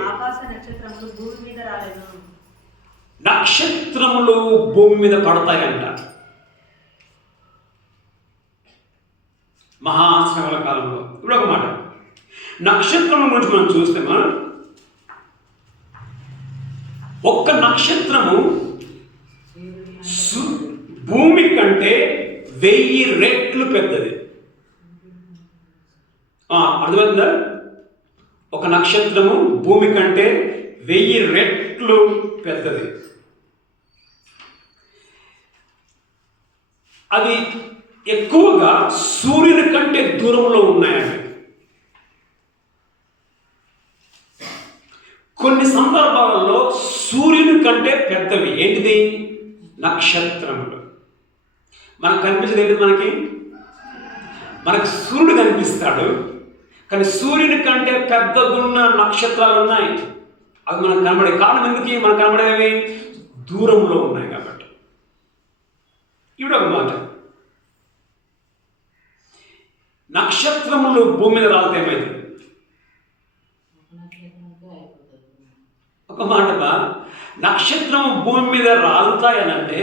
ఆకాశ నక్షత్రములు భూమి మీద రాలేదు. నక్షత్రములు భూమి మీద పడతాయంట మహాశ్రమల కాలంలో. ఇప్పుడు ఒక మాట, నక్షత్రం గురించి మనం చూస్తే ఒక్క నక్షత్రము భూమి కంటే 1000 రెట్లు పెద్దది. అర్థమైందా? ఒక నక్షత్రము భూమి కంటే 1000 రెట్లు పెద్దది. అది ఎక్కువగా సూర్యుని కంటే దూరంలో ఉన్నాయండి. కొన్ని సందర్భాలలో సూర్యుని కంటే పెద్దవి ఏంటిది? నక్షత్రములు. మనకు కనిపించేది ఏంటి? మనకు సూర్యుడు కనిపిస్తాడు, కానీ సూర్యుని కంటే పెద్దగున్న నక్షత్రాలు ఉన్నాయి. అవి మనకు కనబడే కారణం ఎందుకు? మనకు కనబడేవి దూరంలో ఉన్నాయి కాబట్టి. ఇప్పుడు ఒక మాట, నక్షత్రములు భూమి మీద రాలితే ఏమైంది? ఒక మాట, నక్షత్రం భూమి మీద రాలుతాయనంటే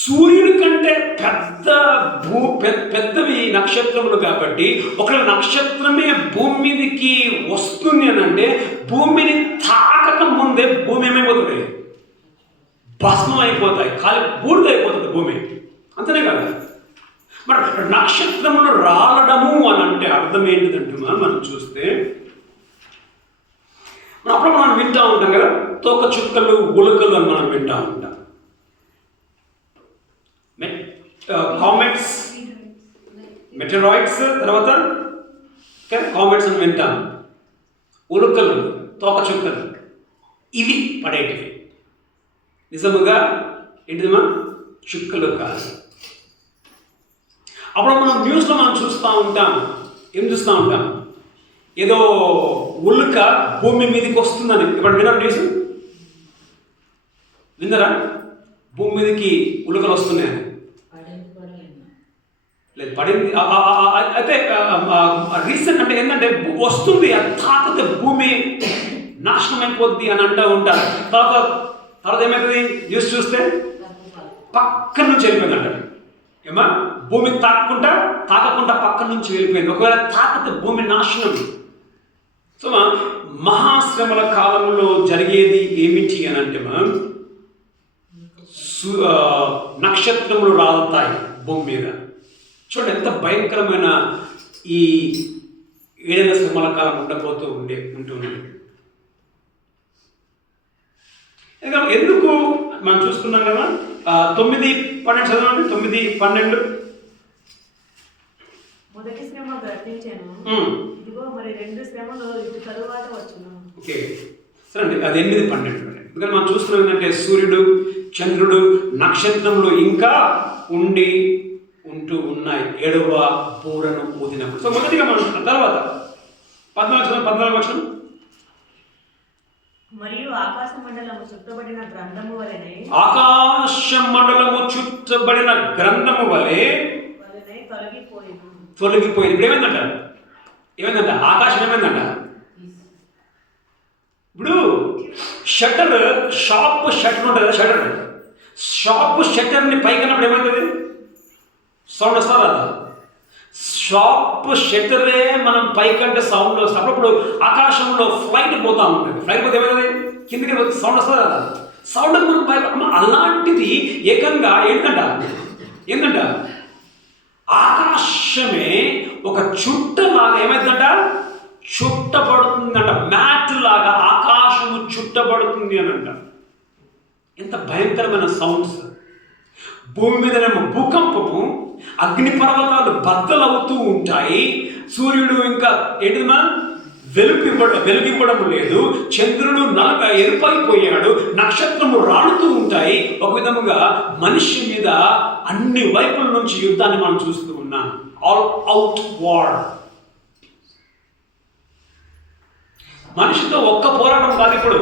సూర్యుడి కంటే పెద్దవి నక్షత్రములు కాబట్టి ఒకవేళ నక్షత్రమే భూమి మీదకి వస్తుంది అని అంటే భూమిని తాకక ముందే భూమి ఏమైపోతుంది? భస్మం అయిపోతాయి, బూడిదైపోతుంది భూమి. అంతనే కదా. మరి నక్షత్రములు రాలడము అని అంటే అర్థం ఏంటిదంటే మనం చూస్తే అప్పుడు మనం వింటూ ఉంటాం కదా, తోక చుక్కలు ఉలుకలు అని మనం వింటూ ఉంటాం. కామెట్స్, మెటరాయిడ్స్, తర్వాత కామెట్స్ అని వింటాం. ఉలుకలు, తోక చుక్కలు, ఇవి పడేటివి. నిజముగా ఏంటిదమ్మా? చుక్కలు కాదు. అప్పుడు మనం న్యూస్లో మనం చూస్తూ ఉంటాం. ఏం చూస్తూ ఉంటాం? ఏదో ఉల్క భూమి మీదకి వస్తుందని. ఇప్పుడు విన్నారా న్యూస్? విన్నారా? భూమి మీదకి ఉల్కలు వస్తున్నాయని. లేదు, పడింది. అయితే రీసెంట్ అంటే ఏంటంటే వస్తుంది, అది తాకితే భూమి నాశనం అయిపోద్ది అని అంటూ ఉంటారు. తర్వాత ఏమవుతుంది? న్యూస్ చూస్తే పక్కన నుంచి వెళ్ళిపోయింది అంటారు. ఏమా? భూమి తాకకుండా పక్కన నుంచి వెళ్ళిపోయింది. ఒకవేళ తాకితే భూమి నాశనం. సో మహాశ్రమల కాలంలో జరిగేది ఏమిటి అని అంటే నక్షత్రములు రాలుతాయి భూమి మీద. చూడండి ఎంత భయంకరమైన ఈ 7 శ్రమల కాలం ఉంటుంది. ఎందుకు మనం చూస్తున్నాం కదా. 9:12 చదవండి. 9:12. మొదటి శ్రమ గతించెను, ఇదిగో మరి 2 శ్రమలు ఇటు తరువాత వచ్చును. ఓకే సరే అండి, అది 8:12. ఎందుకంటే మనం చూస్తున్నాం ఏంటంటే సూర్యుడు, చంద్రుడు, నక్షత్రములు ఇంకా ఉంటూ ఉన్నాయి 7వ బూరను ఊదినప్పుడు. సో మొదటిగా మనం తర్వాత 14 వచనం. మరియు ఆకాశ మండలము చుట్టబడిన గ్రంథము వలె తొలగిపోయింది. ఇప్పుడు ఏమైందంట ఆకాశం ఏమైందంట. ఇప్పుడు షాప్ షట్టర్ ఉంటుంది కదా, షాప్ షట్టర్ని పైకన్నప్పుడు ఏమైతుంది? సౌండ్ వస్తా రాదా? షాప్ షట్టరే మనం పైకంటే సౌండ్ వస్తాం. అప్పుడు ఆకాశంలో ఫ్లైట్ పోతా ఉంటుంది. ఫ్లైట్ పోతే ఏమైతుంది? కిందకి సౌండ్ వస్తా రాదా? సౌండ్ మనం భయపడ. అలాంటిది ఏకంగా ఏంటంట ఆకాశమే ఒక చుట్టలాగా ఏమైందంట చుట్టబడుతుందంట. మ్యాట్ లాగా ఆకాశము చుట్టబడుతుంది అని అంట. ఎంత భయంకరమైన సౌండ్స్. భూమి మీదనేమో భూకంపము, అగ్నిపర్వతాలు బద్దలవుతూ ఉంటాయి. సూర్యుడు ఇంకా ఏంటిదమ్మా వెలుగివ్వడం లేదు. చంద్రుడు ఎరుపైపోయాడు. నక్షత్రము రాలుతూ ఉంటాయి. ఒక విధముగా మనిషి మీద అన్ని వైపుల నుంచి యుద్ధాన్ని మనం చూస్తూ ఉన్నాం. All out war. మనిషితో ఒక్క పోరాటం కాదు ఇప్పుడు.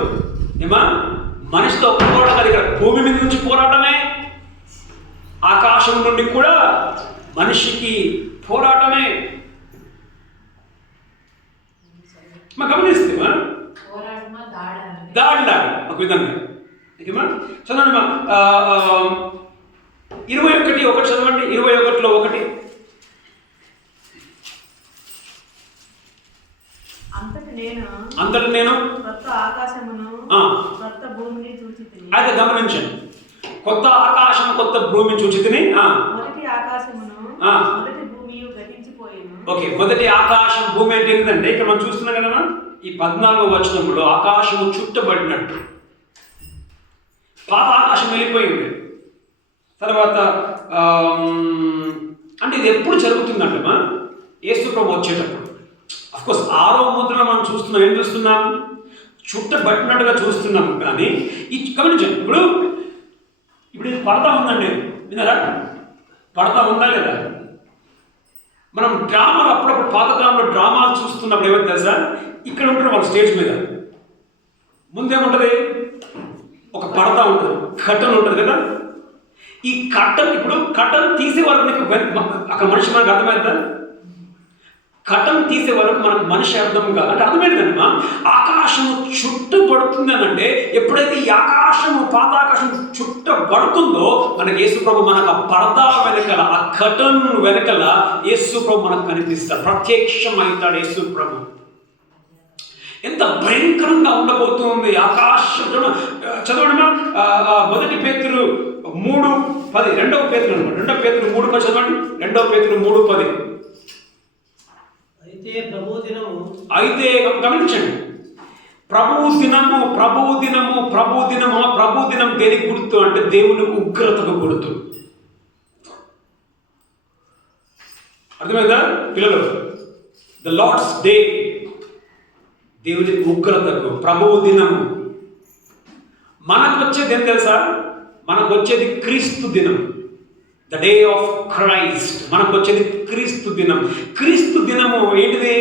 మనిషితో ఒక్క పోరాటం కాదు. ఇక్కడ భూమి మీద నుంచి పోరాటమే, ఆకాశం నుండి కూడా మనిషికి పోరాటమే. గమనిస్తే దాడిలాగా ఒక విధంగా. చదవండి 21 చదవండి. 21లో 1. అంతటి నేను కొత్త ఆకాశమును కొత్త భూమిని చూచితిని. అయితే గమనించండి, కొత్త ఆకాశం కొత్త భూమిని చూచితిని. మొదటి ఆకాశమును మొదటి భూమియు గతించిపోయెను. ఓకే, మొదటి ఆకాశం భూమి అంటే ఏంటంటే ఇక్కడ మనం చూస్తున్నాం కదా. ఈ 14వ వచనంలో ఆకాశము చుట్టబడినట్టు పాత ఆకాశం వెళ్ళిపోయింది. తర్వాత అంటే ఇది ఎప్పుడు జరుగుతుందంటమా? యేసు ప్రభు వచ్చేటప్పుడు. అఫ్కోర్స్ 6వ ముద్రలో మనం చూస్తున్నాం. ఏం చూస్తున్నాం? చుట్టబడినట్టుగా చూస్తున్నాం. కానీ ఈ గమనించండి, ఇప్పుడు ఇది పడతా ఉందండి. విన్నారా? పడతా ఉందా లేదా? మనం డ్రామాలు అప్పుడప్పుడు పాతకాలంలో డ్రామాలు చూస్తున్నప్పుడు ఏమైతే తెలుసా, ఇక్కడ ఉంటారు వాళ్ళు స్టేజ్ మీద. ముందేముంటుంది? ఒక పడతా ఉంటుంది, కట్టన్ ఉంటుంది కదా. ఈ కట్టన్ ఇప్పుడు కట్టన్ తీసే వరకు నీకు అక్కడ మనిషి మనకు అర్థమవుతుందా? కట్టం తీసే వరకు మనకు మనిషి అర్థం కాదు. అంటే అర్థమైందమ్మా, ఆకాశము చుట్టబడుతుంది అని అంటే ఎప్పుడైతే ఈ ఆకాశము పాతాకాశం చుట్టబడుతుందో మనకి యేసు ప్రభు మనకు ఆ పరదా వెనకల, ఆ కటన్ వెనకల యేసు ప్రభు మనకు కనిపిస్తాడు, ప్రత్యక్షమవుతాడు యేసు ప్రభు. ఎంత భయంకరంగా ఉండబోతుంది ఆకాశం. చదవడమా 1 పేతురు 3:10, 2 పేతురు 3:10 చదవండి. 2 పేతురు 3:10. అయితే గమనించండి, ప్రభు దినం దేనికి గుర్తు అంటే దేవుని ఉగ్రతకు గుర్తు. అర్థమైందా పిల్లలు? ద లార్డ్స్ డే, దేవుని ఉగ్రతకు ప్రభువు దినము. మనకు వచ్చేది ఏం తెలుసా? మనకు వచ్చేది క్రీస్తు దినం, ద డే ఆఫ్ క్రైస్ట్. మనకు వచ్చేది క్రీస్తు దినం. క్రీస్తు దినము ఏంటిది?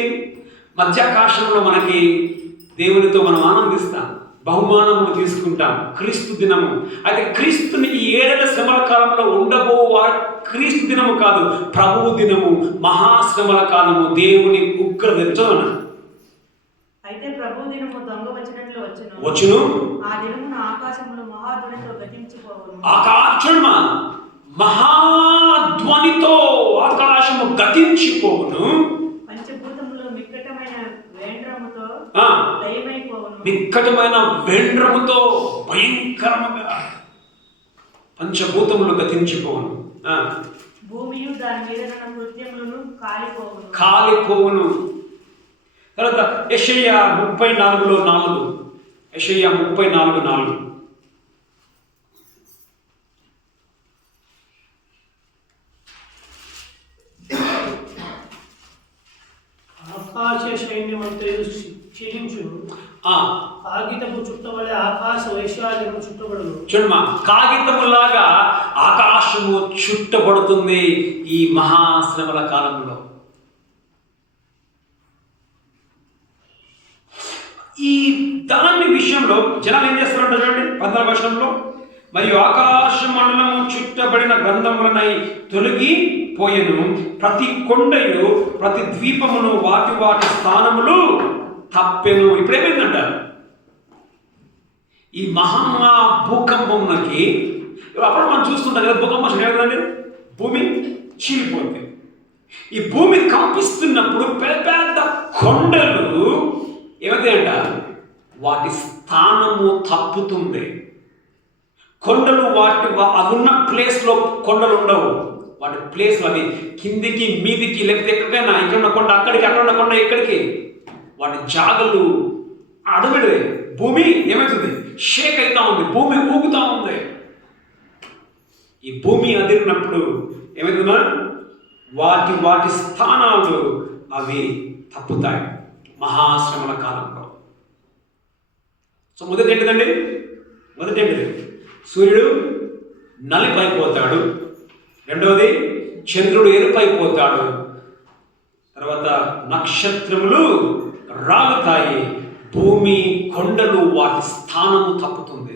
మధ్యాకాశంలో మనకి దేవునితో మనం ఆనందిస్తాం, బహుమానములు తీసుకుంటాం. క్రీస్తు దినము. అయితే క్రీస్తుని ఈ 7 శ్రమల కాలంలో క్రీస్తు దినము కాదు, ప్రభువు దినము, మహాశ్రమల కాలము, దేవుని ఉగ్రత. అయితే ప్రభువు దినము దొంగ వచ్చినట్లు వచ్చును. ఆ దినమున ఆకాశములో మహాధ్వనితో గతించిపోవును. ఆకాశమా మహాధ్వనితో ఆకాశము గతించిపోవును. పంచభూతములో మిక్కటమైన వేండ్రముతో దైవ నిక్కటమైన వెండ్రముతో భయంకరముగా పంచభూతములు గతించిపోవును. భూమియు దాని మీద కృత్యములను కాలిపోవును. తర్వాత యెషయా 34:4. యెషయా 34:4. ఆకాశ సైన్యమంతయు క్షీణించును. కాగితము చుట్టబడే ఆకాశ వైశాల్యము చుట్టబడును. చూడమ్మా, కాగితములాగా ఆకాశము చుట్టబడుతుంది ఈ మహాశ్రమల కాలంలో. ఈ దాని విషయంలో జనాలు ఏం చేస్తారంట చూడండి 14వ వచనంలో, మరియు ఆకాశ మండలము చుట్టబడిన గ్రంథములనై తొలగిపోయెను, ప్రతి కొండయు ప్రతి ద్వీపమును వాటి వాటి స్థానములు తప్పెను. ఇప్పుడు ఏమైందంట, ఈ మహా భూకంపంకి అప్పుడు మనం చూస్తుంటాం కదా, భూకంపం ఏమైందండి, భూమి చీలిపోతుంది. ఈ భూమి కంపిస్తున్నప్పుడు పెద్ద పెద్ద కొండలు ఏమైందంట, వాటి స్థానము తప్పుతుంది. కొండలు అవి ఉన్న ప్లేస్లో కొండలు ఉండవు, వాటి ప్లేస్లో అవి కిందికి మీదికి లేకపోతే ఎక్కడికైనా, ఇక్కడ ఉన్న కొండ అక్కడికి, అక్కడ ఉన్న కొండ ఇక్కడికి, వాటి జాగలు అడుగుడే. భూమి ఏమవుతుంది, షేక్ అవుతా ఉంది, భూమి ఊగుతా ఉంది. ఈ భూమి అదిరినప్పుడు ఏమవుతుందా, వాటి వాటి స్థానాలు అవి తప్పుతాయి మహాశ్రమల కాలంలో. సో మొదటి ఏంటిదండి, సూర్యుడు నలిపైపోతాడు, రెండవది చంద్రుడు ఎరుపైపోతాడు, తర్వాత నక్షత్రములు రాలుతాయి, భూమి కొండలు వాటి స్థానము తప్పుతుంది.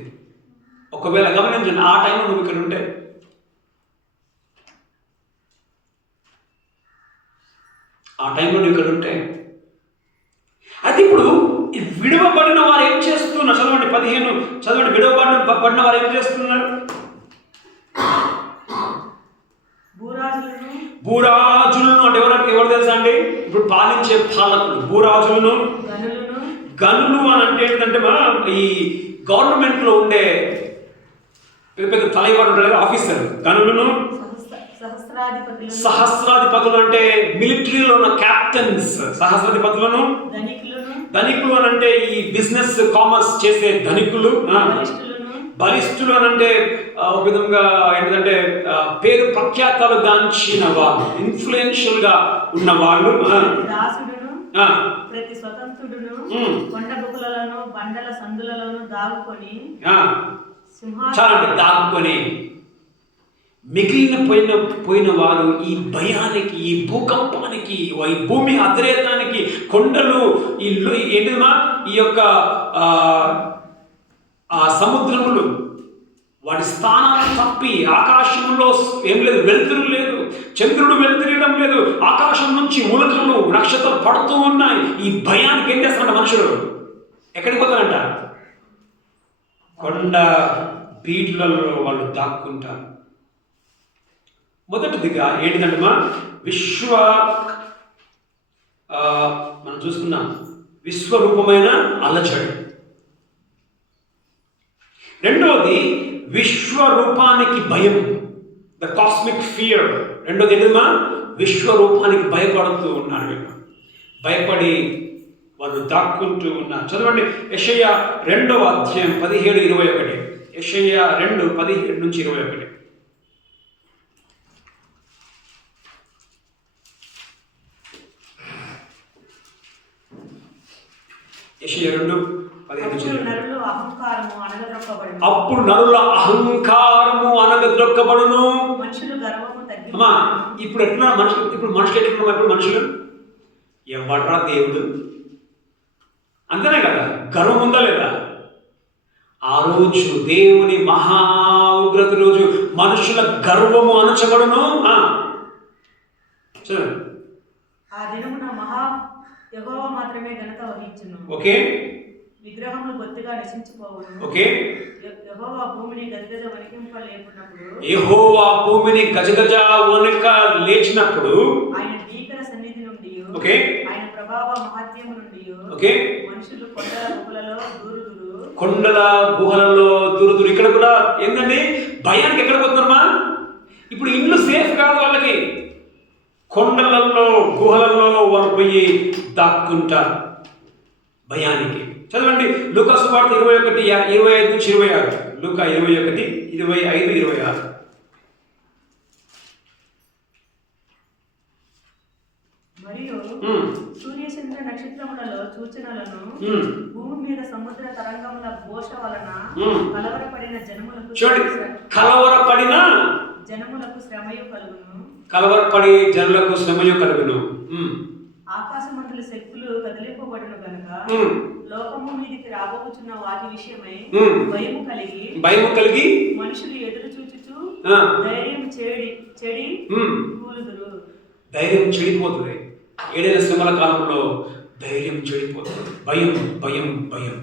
ఒకవేళ గమనించండి, ఆ టైంలో నువ్వు ఇక్కడ ఉంటే, అది ఇప్పుడు విడవబడిన వారు ఏం చేస్తున్నారు, చదవండి 15 చదవండి. విడవబడిన వారు ఏం చేస్తున్నారు, భూరాజులను అంటే ఎవరు తెలుసా అండి, ఇప్పుడు పాలించే పాలకులు భూరాజులను. గనులు అని అంటే ఏంటంటే ఈ గవర్నమెంట్ లో ఉండే పెద్ద పెద్ద తలైవాడు ఉంటారు కదా, ఆఫీసర్. గనులను, సహస్రాధిపతులు అంటే మిలిటరీలో ఉన్న క్యాప్టెన్స్. సహస్రాధిపతులను, ధనికులు అని అంటే ఈ బిజినెస్ కామర్స్ చేసే ధనికులు. బలిష్ఠులు అని అంటే ఒక విధంగా ఏంటంటే పేరు ప్రఖ్యాతలు గాంచిన వాళ్ళు, ఇన్ఫ్లుయెన్షియల్ గా ఉన్న వాళ్ళు. ప్రతి స్వతంత్రుడును కొండ బుక్కులను బండల సందులలోను దాగుకొని మిగిలిన పోయిన వారు ఈ భయానికి, ఈ భూకంపానికి, ఈ భూమి అద్రేతానికి, కొండలు ఏంటిదమ్మా ఈ యొక్క ఆ సముద్రములు వాటి స్థానాన్ని తప్పి, ఆకాశంలో ఏం లేదు, వెలుతురు లేదు, చంద్రుడు వెలుతురియడం లేదు, ఆకాశం నుంచి ఉలకలు నక్షత్రాలు పడుతూ ఉన్నాయి. ఈ భయానికి ఏం చేస్తారంట మనుషులు, ఎక్కడికి పోతారంట, కొండ బీట్లలో వాళ్ళు దాక్కుంటారు. మొదటిదిగా ఏంటిదంటే మనం చూసుకున్నాం విశ్వరూపమైన అలజడి. రెండవది విశ్వరూపానికి భయం, ద కాస్మిక్ ఫియర్. రెండోది ఏంటమ్మా, విశ్వరూపానికి భయపడుతూ ఉన్నారు, భయపడి వాళ్ళు దాక్కుంటూ ఉన్నారు. చదవండి యెషయా 2వ అధ్యాయం 17-21. యెషయా 2:17-21. యెషయా 2:17. అప్పుడు నరుల అహంకారము అనగద్రొక్కబడును. అమ్మా ఇప్పుడు ఎట్లా మనుషులు, ఇప్పుడు మనుషులు ఎవడ్రా దేవుడు అంతేనే కదా, గర్వం ఉందా లేదా? ఆ రోజు దేవుని మహా ఉగ్రత రోజు మనుషుల గర్వము అణచబడును. మాత్రమే ఘనత వహించును. ఓకే, విగ్రహములు బొత్తిగా నశించిపోవును. ఓకే, యెహోవా భూమిని గజగజ వణికింప లేపునప్పుడు, యెహోవా భూమిని గజగజ వణిక లేచినప్పుడు, ఆయన భీకర సన్నిధి నుండి, ఓకే, ఆయన ప్రభావ మహత్యము నుండి ఓకే మనుషులు కొండల గుహలలో దూరుదురు. కొండల గుహలలో దూరుదురు. ఇక్కడ కూడా ఏంటండి, భయానికి ఎక్కడ పోతున్నారమ్మా? ఇప్పుడు ఇల్లు సేఫ్ కాదు వాళ్ళకి. కొండలలో గుహలలో వాళ్ళు పోయి దాక్కుంటారు భయానికి. చదవండి లూకా సువార్త 21:25-26. లూకా 21:25-26. మరియు సూర్యచంద్ర నక్షత్రములలో సూచనలను భూమి మీద సముద్ర తరంగముల ఘోష వలన కలవరపడిన జనములకు శ్రమయు కలుగును. కలవరపడి జనులకు శ్రమయు కలుగును. ఆకాశమండల శక్తులు కదిలింపబడును గనుక లోకము మీదికి రాబోచున్న వాటి విషయమై భయము కలిగి మనుషులు ఎదురు చూచుచు ధైర్యం చెడి కూలుదురు. ధైర్యం చెడిపోతుంది. 7 ఏళ్ల శ్రమల కాలంలో ధైర్యం చెడిపోతుంది. భయం భయం భయం.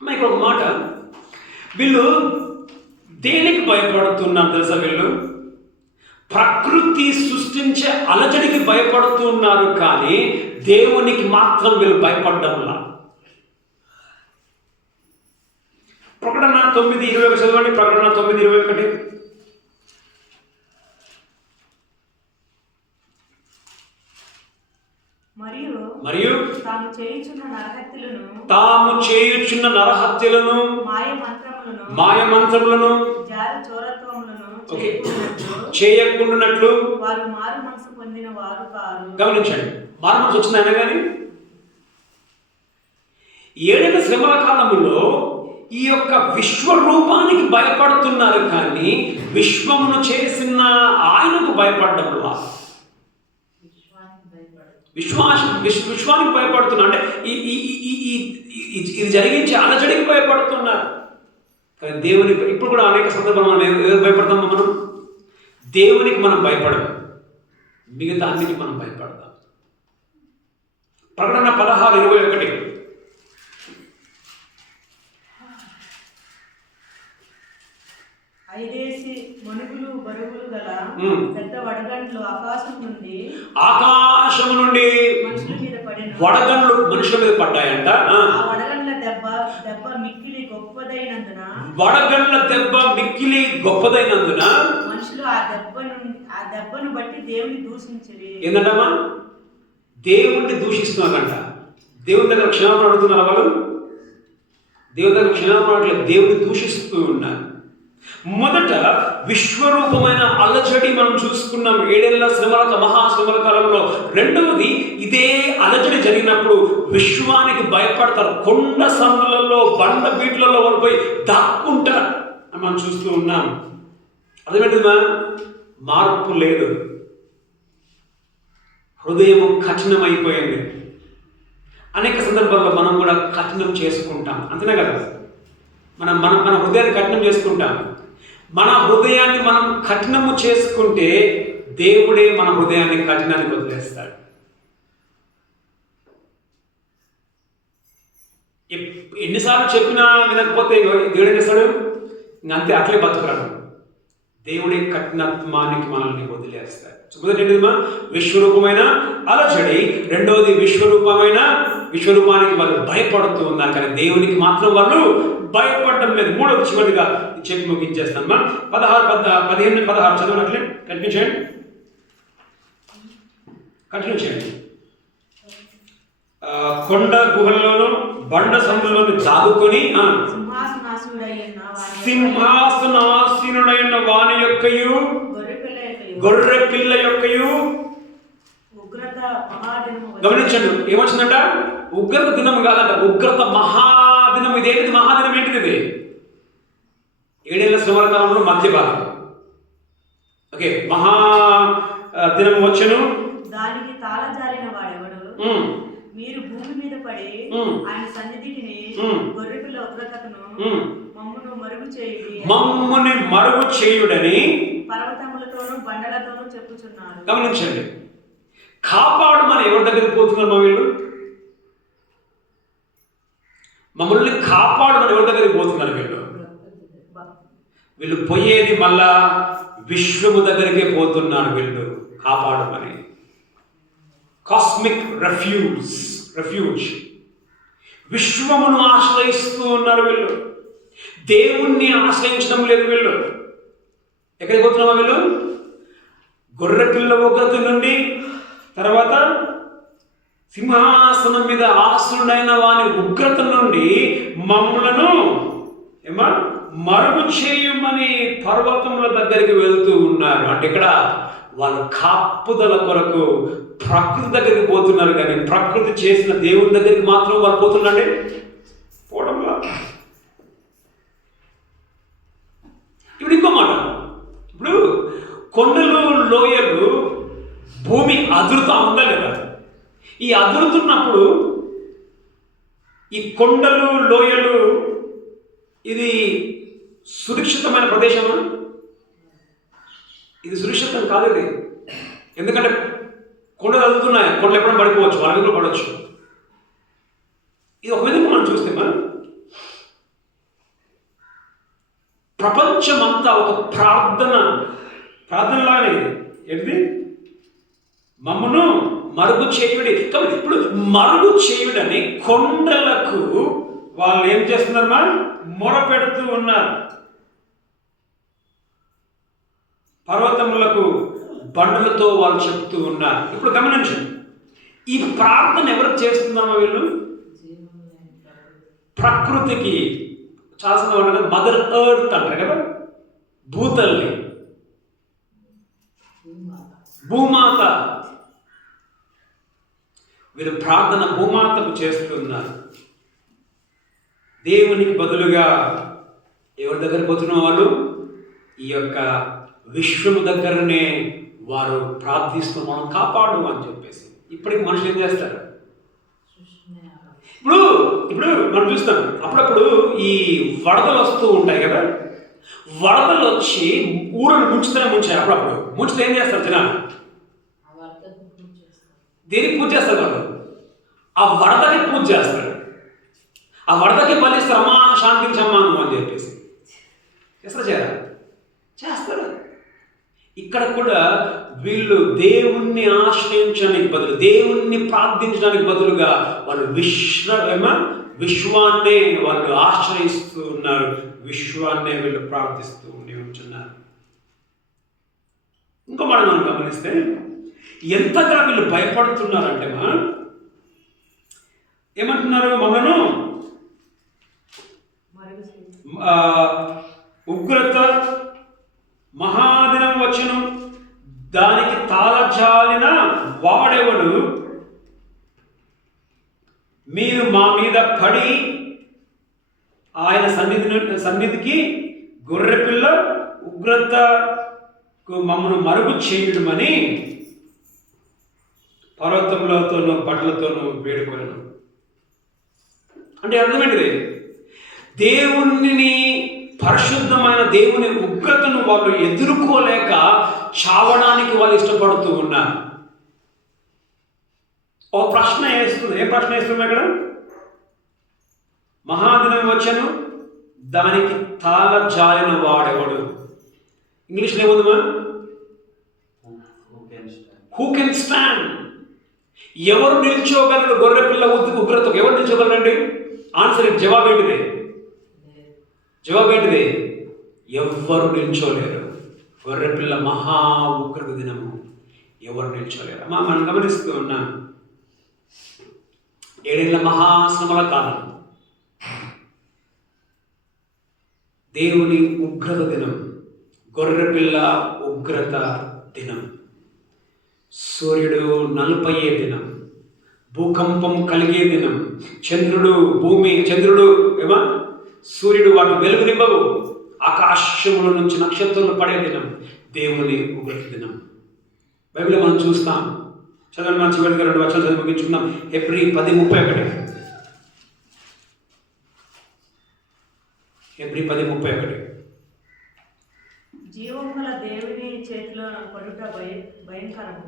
అమ్మ ఇక్కడ ఒక మాట, వీళ్ళు దేనికి భయపడుతున్నారు తెలుసా? వీళ్ళు ప్రకృతి సృష్టించే అలజడికి భయపడుతున్నారు, కానీ దేవునికి మాత్రం వీళ్ళు భయపడ్డంలా. ప్రకటన 9:21 చదవండి. ప్రకటన 9:21. మరియు తాము చేయుచున్న నరహత్యలను మాయమంత్రములను చేయకుండానట్లు వారు మారు మనసు పొందిన వారు కారు. గమనించండి, మారు మనసు వచ్చింది అనగానే 7 ఏళ్ల శ్రమల కాలములో ఈ యొక్క విశ్వరూపానికి భయపడుతున్నారు, కానీ విశ్వమును చేసిన ఆయనకు భయపడ్డంలా. విశ్వానికి భయపడుతున్నా అంటే ఇది జరిగించే అలజడికి భయపడుతున్నారు, కానీ దేవునికి ఇప్పుడు కూడా అనేక సందర్భాలు మనం ఎవరు భయపడతామో? మనం దేవునికి మనం భయపడము, మిగతా అన్నిటికీ మనం భయపడతాం. ప్రకటన 16:21. ఐదేసి మనుగులు బరువులు గల పెద్ద వడగండ్లు ఆకాశం నుండి మనుషుల మీద పడిన వడగండ్లు మనుషుల మీద పడ్డాయంట. ఆ వడగండ్ల దెబ్బ మిక్కిలి గొప్పదైనందున మనుషులు ఆ దెబ్బను బట్టి దేవుని దూషించరు. ఏంటంటమ్మా? దేవుణ్ణి దూషిస్తున్నారంట. దేవుని దగ్గర క్షమాపణ అడుగుతున్నారు వాళ్ళు. దేవుని దగ్గర క్షమాపణ అడగలేదు, దేవుని దూషిస్తూ ఉన్నారు. మొదట విశ్వరూపమైన అలజడి మనం చూసుకున్నాం 7 ఏళ్ల శ్రమల మహాశ్రమల కాలంలో. రెండవది, ఇదే అలజడి జరిగినప్పుడు విశ్వానికి భయపడతారు. కొండ సందులలో బండ బీట్లలో వాళ్ళు పోయి దాక్కుంటారు అని మనం చూస్తూ ఉన్నాం. అదేంటిదిమా? మార్పు లేదు. హృదయం కఠినమైపోయింది. అనేక సందర్భాల్లో మనం కూడా కఠినం చేసుకుంటాం, అంతేనా కదా? మన హృదయాన్ని కఠినం చేసుకుంటాం. మన హృదయాన్ని మనం కఠినము చేసుకుంటే దేవుడే మన హృదయాన్ని కఠినాన్ని వదిలేస్తాడు. ఎన్నిసార్లు చెప్పినా వినకపోతే దేవుడు ఏం చేస్తాడు? అంతే, అట్లే బతుకురాడు. దేవుడే కఠినత్వానికి మనల్ని వదిలేస్తాడు. మొదటి విశ్వరూపమైన అలజడి, రెండవది విశ్వరూపానికి వాళ్ళు భయపడుతూ ఉన్నారు, కానీ దేవునికి మాత్రం వాళ్ళు భయపడటం లేదు. మూడవది చివరిగా చెప్పి ముగించేస్తాను. 15-16 చదవనట్లే కంటిన్యూ చేయండి. కొండ గుహల్లోనూ బండ సందులోను దాగుకొని సింహాసనాసీనుడైన వాని యొక్కయు గొర్రె పిల్ల యొక్కయు. గమనించండి, ఏమొచ్చిందంట? ఉగ్రత దినం కాదంట, ఉగ్రత మహాదినం. ఇదేంటిది? మహాదినం ఏంటిది? ఇది 7 ఏళ్ల శ్రమల కాలంలో మధ్య భాగం. ఓకే, మహా దినం వచ్చెను. దానికి తాళజారిన వాడెవడు? మీరు భూమి మీద పడి ఆయన సన్నిధిని గొర్రెపిల్ల ఉగ్రతను మమ్ముని మరుగు చేయుడని పర్వతములతోనూ బండలతోనూ చెప్పుచున్నారు. గమనించండి, కాపాడమని ఎవరి దగ్గరికి పోతున్నారు? మా వీళ్ళు మమ్మల్ని కాపాడమని ఎవరి దగ్గరికి పోతున్నారు? వీళ్ళు పోయేది మళ్ళా విశ్వము దగ్గరికే పోతున్నారు. వీళ్ళు కాపాడమని. Cosmic refuge. విశ్వమును ఆశ్రయిస్తూ ఉన్నారు వీళ్ళు, దేవుణ్ణి ఆశ్రయించడం లేదు వీళ్ళు. ఎక్కడికి పోతున్నామా వీళ్ళు? గొర్రెపిల్ల ఉగ్రత నుండి, తర్వాత సింహాసనం మీద ఆసురుడైన వాని ఉగ్రత నుండి మమ్ములను మరుగు చేయమని పర్వతముల దగ్గరికి వెళ్తూ ఉన్నారు. అంటే ఇక్కడ వాళ్ళు కాపుదల కొరకు ప్రకృతి దగ్గరికి పోతున్నారు, కానీ ప్రకృతి చేసిన దేవుని దగ్గరికి మాత్రం వాళ్ళు పోతున్నారండి పోవడంలో. ఇప్పుడు ఇంకో మాట, ఇప్పుడు కొండలు లోయలు భూమి అదురుతా ఉందా లేదా? ఈ అదురుతున్నప్పుడు ఈ కొండలు లోయలు ఇది సురక్షితమైన ప్రదేశమా? ఇది సురక్షితం కాదు ఇది. ఎందుకంటే కొండలు అదురుతున్నాయి, కొండలు ఎప్పుడైనా పడిపోవచ్చు, వాళ్ళ మీద పడవచ్చు. ఇది ఒక విధంగా మనం చూస్తే ప్రపంచమంతా ఒక ప్రార్థనలానే ఏంటిది? మమ్మను మరుగు చేయుడి. కాబట్టి ఇప్పుడు మరుగు చేయుడని కొండలకు వాళ్ళు ఏం చేస్తున్నారమ్మా? మొరపెడుతూ ఉన్నారు. పర్వతములకు బండలతో వాళ్ళు చెప్తూ ఉన్నారు. ఇప్పుడు గమనించండి, ఈ ప్రార్థన ఎవరికి చేస్తున్నామో వీళ్ళు? ప్రకృతికి. చాలా మదర్ ఎర్త్ అంటారు కదా, భూతల్లి, భూమాత. వీళ్ళు ప్రార్థన భూమాతకు చేస్తున్నారు. దేవునికి బదులుగా ఎవరి దగ్గర పోతున్న వాళ్ళు? ఈ యొక్క విశ్వము దగ్గరనే వారు ప్రార్థిస్తూ మనం కాపాడు అని చెప్పేసి. ఇప్పటికి మనుషులు ఏం చేస్తారు? ఇప్పుడు మనం చూస్తాం అప్పుడప్పుడు ఈ వరదలు వస్తూ ఉంటాయి కదా, వరదలు వచ్చి ఊరిని ముంచాయి. అప్పుడప్పుడు ముంచితే ఏం చేస్తారు జనాలు? దేనికి పూజ చేస్తారు వాళ్ళు? ఆ వరదకి పూజ చేస్తారు. ఆ వరదకి బలిస్తారు, అమ్మా శాంతించమ్మాను అని చెప్పేసి. చేస్తారు. ఇక్కడ కూడా వీళ్ళు దేవుణ్ణి ఆశ్రయించడానికి బదులు, దేవుణ్ణి ప్రార్థించడానికి బదులుగా వాళ్ళు విశ్వాన్నే వాళ్ళు ఆశ్రయిస్తూ ఉన్నారు, విశ్వాన్నే వీళ్ళు ప్రార్థిస్తూ ఉంటున్నారు. ఇంకో మాట మనం గమనిస్తే ఎంతగా వీళ్ళు భయపడుతున్నారంటే ఏమంటున్నారు? మనను ఉగ్రత మహాదినం వచ్చును, దానికి తాళజాలిన వాడెవడు? మీరు మా మీద పడి ఆయన సన్నిధికి గొర్రెపిల్ల ఉగ్రతకు మమ్మను మరుగు చేయడమని పర్వతములతోనూ బండ్లతోనూ వేడుకొనెను. అంటే అర్థమేంటిది? దేవుని పరిశుద్ధమైన దేవుని ఉగ్రతను వాళ్ళు ఎదుర్కోలేక చావడానికి వాళ్ళు ఇష్టపడుతూ ఉన్నారు. ఓ ప్రశ్న వేస్తుంది. ఏం ప్రశ్న వేస్తుంది అక్కడ? మహాదినం వచ్చను, దానికి తాళజాలిన వాడెవడు? ఇంగ్లీష్లో ఏముందమ్మా? Who can stand? ఎవరు నిల్చోగలరు గొర్రెపిల్ల ఉగ్రతకు? ఎవరు నిల్చోగలరండి? ఆన్సర్, జవాబు ఏంటిది? ఎవ్వరు నిల్చోలేరు. గొర్రెపిల్ల మహా ఉగ్రత దినము ఎవరు నిల్చోలేరు. మనం గమనిస్తూ ఉన్నాం, 7 ఏళ్ల మహాశ్రమల కాలం, దేవుని ఉగ్రత దినం, గొర్రెపిల్ల ఉగ్రత దినం, సూర్యుడు నలుపయ్యే దినం, భూకంపం కలిగే దినం, చంద్రుడు సూర్యుడు వాటి వెలుగు నింపవు, ఆకాశముల నుంచి నక్షత్రాలు పడే దినం, దేవుని ఉగ్రత దినం. బైబిల్లో మనం చూస్తాం. చదవండి, మన చివరిగా 2 వచనాలు చదివి ముగించుకుందాం. హెబ్రీ 10:31. హెబ్రీ 10:31. జీవము గల దేవుని చేతిలో పడుట భయంకరము.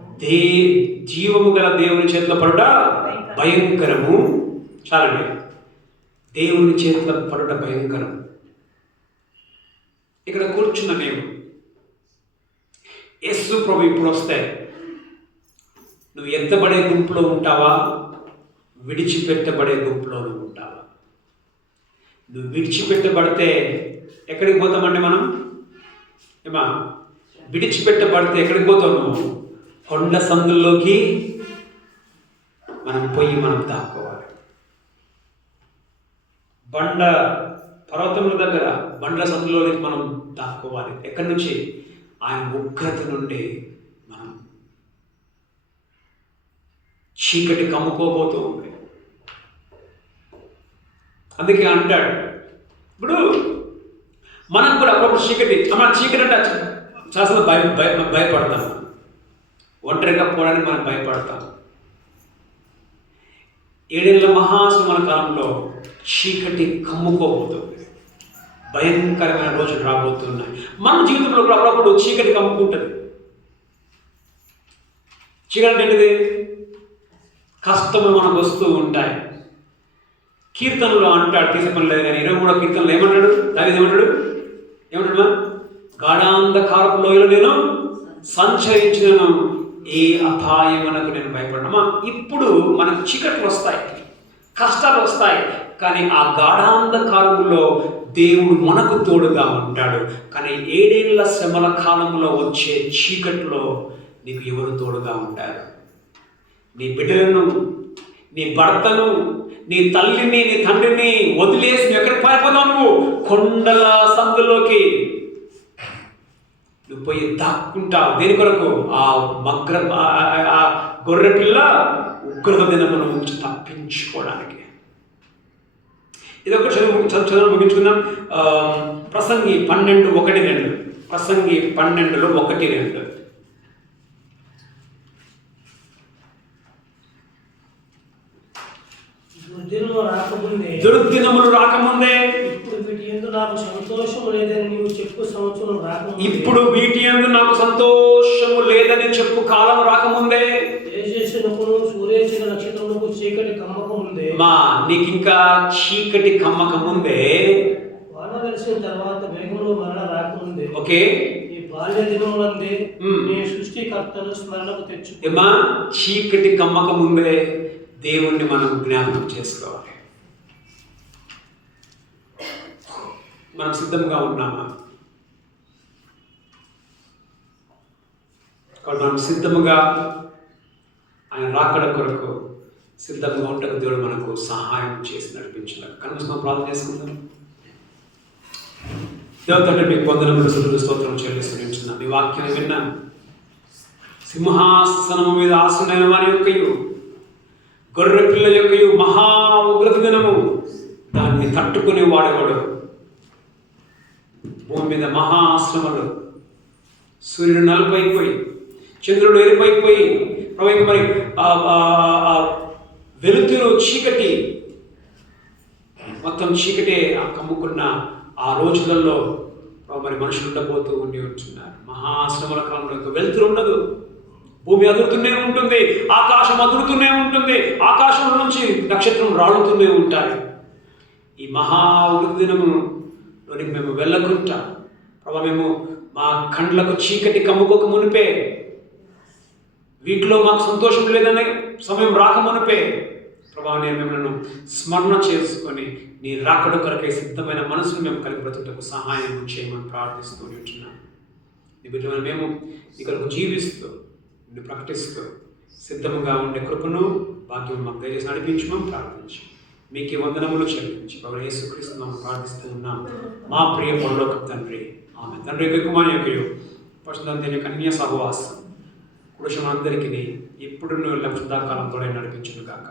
జీవము గల దేవుని చేతిలో పడుట భయంకరము. చాలండి. దేవుని చేతిలో పడుట భయంకరం. ఇక్కడ కూర్చున్న మేము యేసు ప్రభు ఇప్పుడు వస్తే నువ్వు ఎత్తబడే గుంపులో ఉంటావా, విడిచిపెట్టబడే గుంపులో నువ్వు ఉంటావా? నువ్వు విడిచిపెట్టబడితే ఎక్కడికి పోతామండి మనం? ఏమా, విడిచిపెట్టబడితే ఎక్కడికి పోతావు నువ్వు? కొండ సందుల్లోకి మనం పోయి మనం దాక్కోవాలి. బండ పర్వతముల దగ్గర బండ్ల సందులోకి మనం దాక్కోవాలి. ఎక్కడి నుంచి? ఆయన ఉగ్రత నుండి మనం చీకటి కమ్ముకోబోతూ ఉంది. అందుకే అంటాడు, ఇప్పుడు మనకు కూడా అప్పుడప్పుడు చీకటి అంటే చాలా భయపడతాం. ఒంటరిగా పోవడానికి మనం భయపడతాం. 7 ఏళ్ల మహాశ్రమల కాలంలో చీకటి కమ్ముకోబోతుంది. భయంకరమైన రోజులు రాబోతున్నాయి. మన జీవితంలో కూడా అప్పుడప్పుడు చీకటి కమ్ముకుంటుంది. చీకటి ఏంటిది? కష్టములు మనకు వస్తూ ఉంటాయి. కీర్తనలో అంటాడు, తీసుకోలేదు కానీ 23వ కీర్తనలో ఏమంటాడు? దావీదు ఏమంటాడు? గాఢాంధకారపు లోయలో నేను సంచరించినను, ఏ అపాయమునకు నేను భయపడనమా. ఇప్పుడు మనకు చీకట్లు వస్తాయి, కష్టాలు వస్తాయి, కానీ ఆ గాఢాంధకారములో దేవుడు మనకు తోడుగా ఉంటాడు. కానీ 7 ఏళ్ల శ్రమల కాలంలో వచ్చే చీకట్లో నీకు ఎవరు తోడుగా ఉంటారు? నీ బిడ్డలను, నీ భర్తను, నీ తల్లిని, నీ తండ్రిని వదిలేసి నువ్వు ఎక్కడికి పారిపోతావు? నువ్వు కొండల సందులోకి నువ్వు పోయి దాక్కుంటావు. దేని కొరకు? ఆ గొర్రె పిల్ల ఉగ్రత దినమును నుంచి తప్పించుకోవడానికి. ఇది ఒక చదువు ముగించుకుందాం. ప్రసంగి 12:1-2. ప్రసంగి 12లో 1-2. దుర్దినములు రాకముందే ఇప్పుడు వీటి యందు నాకు సంతోషము లేదని నీవు చెప్పు సంవత్సరం రాకముందే. ఇప్పుడు వీటి యందు నాకు సంతోషము లేదని చెప్పు కాలం రాకముందే. తేజస్సునకును సూర్యోదయ నక్షత్రములకు చీకటి కమ్మక ముందే. నీకు ఇంకా చీకటి కమ్మక ముందే, వాన వెలిసిన తర్వాత మేఘములు మరణ రాకముందే. ఓకే, ఈ బాల్య దినములందే నీ సృష్టికర్తను స్మరణకు తెచ్చు. చీకటి కమ్మక ముందే దేవుణ్ణి మనం జ్ఞాపకం చేసుకోవాలి. మనం సిద్ధంగా ఉన్నామా? కాబట్టి మనం సిద్ధముగా ఆయన రాకడ కొరకు సిద్ధంగా ఉండకు దేవుడు మనకు సహాయం చేసి నడిపించాలి. కనుక మనం ప్రార్థన చేసుకుందాం. దేవతండ్రి, మీకు వందనములు స్తుతులు స్తోత్రం చెల్లిస్తున్నాం. మీ వాక్యాన్ని విన్నాను. సింహాసనము మీద ఆసనైన వారి యొక్కయు గొర్రె పిల్ల యొక్కయు మహా ఉగ్రత దినము, దాన్ని తట్టుకునే వాడేవాడు. భూమి మీద మహాశ్రమలు, సూర్యుడు నలుపైపోయి, చంద్రుడు ఎరుపైపోయి, మరి వెలుతురు చీకటి, మొత్తం చీకటే కమ్ముకున్న ఆ రోజులలో మరి మనుషులు ఉండబోతూ ఉంటున్నారు. మహాశ్రమల కాలంలో వెలుతురు ఉండదు. భూమి అదురుతూనే ఉంటుంది, ఆకాశం అదురుతూనే ఉంటుంది, ఆకాశం నుంచి నక్షత్రం రాలుతూనే ఉంటాయి. ఈ మహా దినములోనికి మేము వెళ్ళకుండా ప్రభా, మేము మా కండ్లకు చీకటి కమ్ముకోక మునిపే, వీటిలో మాకు సంతోషం లేదనే సమయం రాక మునిపే ప్రభా, నేను మిమ్మల్ని స్మరణ చేసుకొని నీ రాకడ కొరకై సిద్ధమైన మనసును మేము కలిగి బ్రతుకుటకు సహాయం చేయమని ప్రార్థిస్తూ ఉంటున్నాం. నీ బిడ్డలను మేము నీ కొరకు జీవిస్తూ నిన్ను ప్రకటిస్తూ సిద్ధముగా ఉండే కృపను భాగ్యం మాకు దయచేసి నడిపించమని ప్రార్థించి మీకే వందనములు చెల్లించి ప్రభు యేసుక్రీస్తు నామమున ప్రార్థిస్తూ ఉన్నాం మా ప్రియ పరలోకపు తండ్రి. ఆమేన్. తండ్రి యొక్క కుమారుని యొక్క పరిశుద్ధాత్మ యొక్క అన్య సహవాసం కుటుంబం అందరికీ ఇప్పుడు లక్షదాకాలం కూడా నడిపించును గాక.